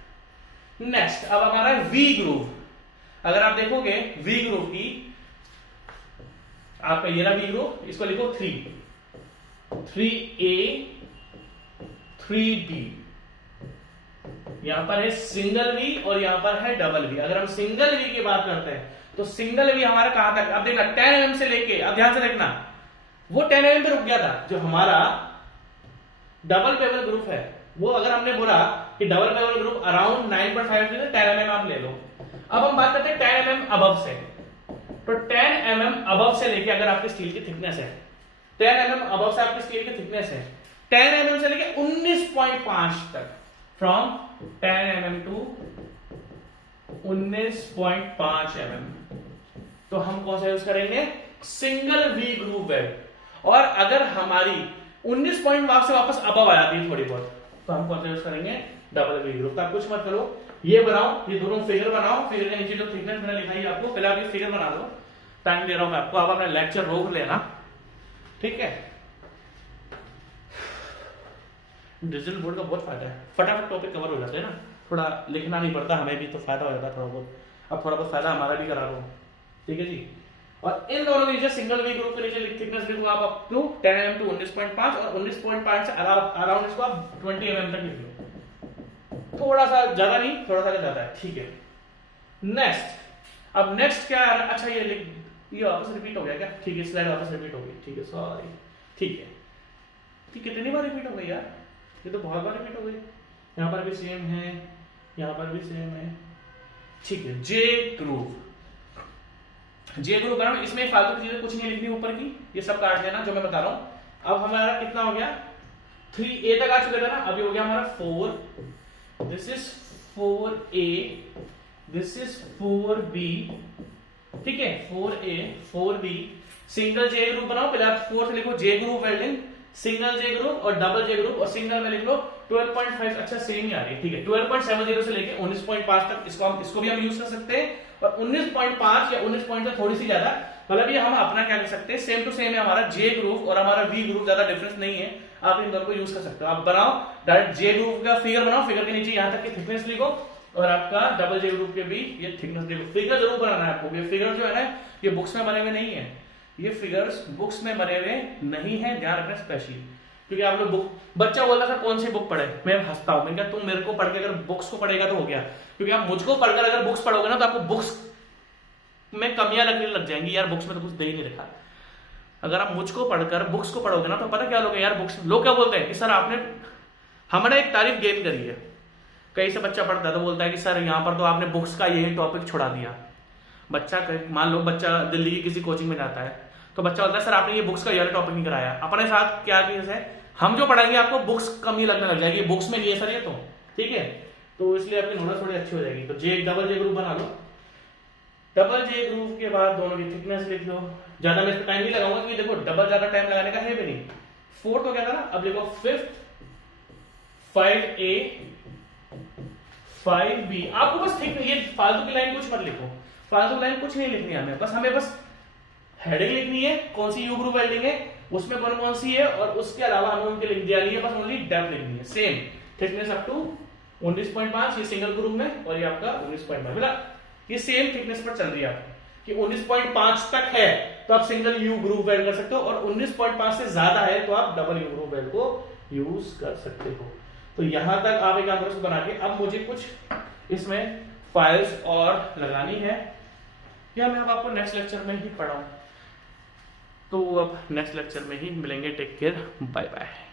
नेक्स्ट अब हमारा वी ग्रूव। अगर आप देखोगे वी ग्रूव की, आपका ये रहा वी ग्रूव, इसको लिखो 3A 3B। यहां पर है सिंगल वी और यहां पर है डबल वी। अगर हम सिंगल वी की बात करते हैं तो सिंगल वी हमारा कहां तक, अब देखना 10 mm से लेके, अब ध्यान से देखना, वो 10 mm पे रुक गया था। जो हमारा डबल पेबल ग्रुप है, वो अगर हमने बोला कि डबल पेबल ग्रुप अराउंड 9.5 से 10 mm आप ले लो। अब हम बात करते हैं 10 mm अबव से, तो 10 mm अबव से लेके अगर आपकी स्टील की थिकनेस है, 10 mm अबव से आपकी स्टील की थिकनेस है 10 mm से लेके 19.5 तक, फ्रॉम 10 mm टू 19.5 mm, तो हम कौन सा यूज करेंगे, सिंगल वी ग्रूव वेल्ड। और अगर हमारी 19 पॉइंट से वापस अबव आ जाती है थोड़ी बहुत, तो हम कौन सा यूज करेंगे, डबल वी ग्रूव। तो आप कुछ मत करो, ये बनाओ, ये दोनों फिगर बनाओ, फिगर के नीचे जो थिकनेस मैंने लिखाई है आपको, पहले आप ये फिगर बना लो, टाइम दे रहा हूं मैं आपको, आप अपना लेक्चर रोक लेना, ठीक है। डिजिटल बोर्ड का बहुत फायदा है, फटाफट टॉपिक कवर हो जाते हैं ना, थोड़ा लिखना नहीं पड़ता, हमें भी तो फायदा हो जाता है थोड़ा बहुत। अब थोड़ा बहुत फायदा हमारा भी करा दो, ठीक है जी। और इन दोनों के नीचे सिंगल वी ग्रुप के नीचे थिकनेस लिखो आप अप टू 10 mm टू 19.5 और 19.5 से अराउंड इसको आप 20 mm तक लिख लो, थोड़ा सा ज्यादा नहीं, थोड़ा सा ज्यादा है, ठीक है। नेक्स्ट, अब नेक्स्ट क्या है, अच्छा ये वापस रिपीट हो गया क्या, ठीक है, स्लाइड वापस रिपीट हो गई, ठीक है, सॉरी, ठीक है। कितनी बार रिपीट हो गई यार, ये तो बहुत बार रिपीट हो गई। यहां पर भी सेम है, यहां पर भी सेम है, ठीक है। जे ग्रूव बनाओ, इसमें फालतू की चीजें कुछ नहीं लिखनी ऊपर की, ये सब काट देना जो मैं बता रहा हूं। अब हमारा कितना हो गया, 3A तक आ चुके थे ना, अभी हो गया हमारा 4, this is 4A, this is 4B, ठीक है, 4A 4B। सिंगल जे ग्रुप बनाओ, पहले आप 4 से लिखो जे ग्रुप वेल्डिंग, सिंगल जे ग्रुप और डबल जे ग्रुप, और सिंगल में लिख लो 12.5, अच्छा सेम ही आ रही है, ठीक है। 12.70 से लेके 19.5 तक इसको भी हम यूज कर सकते हैं, और 19.5 या 19 पॉइंट से थोड़ी सी ज्यादा, मतलब ये हम अपना क्या कर सकते हैं, सेम टू सेम है हमारा जे ग्रुप और हमारा वी ग्रुप, ज्यादा डिफरेंस नहीं है, आप इन दोनों को यूज कर सकते हो। आप बनाओ डायरेक्ट जे ग्रुप का फिगर बनाओ, फिगर के नीचे यहां तक की थिकनेस लिखो, और आपका डबल जे ग्रुप के भी ये थिकनेस लिखो। फिगर जरूर बनाना है आपको, ये फिगर जो है ना, ये बुक्स में बने हुए नहीं है, ये फिगर्स बुक्स में बने हुए नहीं है, ध्यान रखना स्पेशली, क्योंकि आप लोग बुक, बच्चा बोलता था कौन सी बुक पढ़े, मैं हंसता हूं, मैं क्या तुम मेरे को पढ़ के अगर बुक्स को पढ़ेगा तो हो गया, क्योंकि आप मुझको पढ़कर अगर बुक्स पढ़ोगे ना तो आपको बुक्स में कमियां लगने लग जाएंगी, यार बुक्स में तो कुछ दे ही नहीं रखा। अगर आप मुझको पढ़कर बुक्स को पढ़ोगे ना तो पता क्या लोगे, यार बुक्स, लोग क्या बोलते हैं कि सर आपने हमारा एक तारीफ गेन करी है, कहीं से बच्चा पढ़ता है तो बोलता है कि सर यहाँ पर तो आपने बुक्स का यही टॉपिक छुड़ा दिया। बच्चा, मान लो बच्चा दिल्ली की किसी कोचिंग में जाता है, तो बच्चा बोलता है सर आपने ये बुक्स का ये टॉपिक नहीं कराया। अपने साथ क्या चीज है, हम जो पढ़ाएंगे आपको बुक्स कम ही लगने लग जाएगी, बुक्स में नहीं है सर ये, तो ठीक है, तो इसलिए आपकी नॉलेज थोड़ी अच्छी हो जाएगी। तो जे डबल जे ग्रुप बना लो, डबल जे ग्रुप के बाद दोनों की थिकनेस लिख लो, ज्यादा मैं इस पर टाइम नहीं लगाऊंगा क्योंकि देखो डबल ज्यादा टाइम लगाने का है भी नहीं। 4th हो गया था ना, अब लिखो 5th 5A 5B। आपको बस ठीक, ये फालतू की लाइन कुछ मत लिखो, फालतू लाइन कुछ नहीं लिखनी है हमें बस हेडिंग लिखनी है, कौन सी यू ग्रुप वेल्डिंग है, उसमें कौन सी है, और उसके अलावा हमें उनके लिख दिया है, बस ओनली डेप्थ लिखनी है, सेम थिकनेस अप टू 19.5, ये सिंगल ग्रुप में, और ये आपका 19.5, मतलब ये सेम थिकनेस पर चल रही है आपकी, कि 19.5 तक है तो आप सिंगल यू ग्रुप वेल्ड कर सकते हो, और 19.5 से ज्यादा है तो आप डबल यू ग्रुप वेल्ड को यूज कर सकते हो। तो यहां तक आप एक आंसर बना के, अब मुझे कुछ इसमें फाइल्स और लगानी है, या मैं अब आपको नेक्स्ट लेक्चर में ही पढ़ाऊं, तो अब नेक्स्ट लेक्चर में ही मिलेंगे। Take care, bye bye.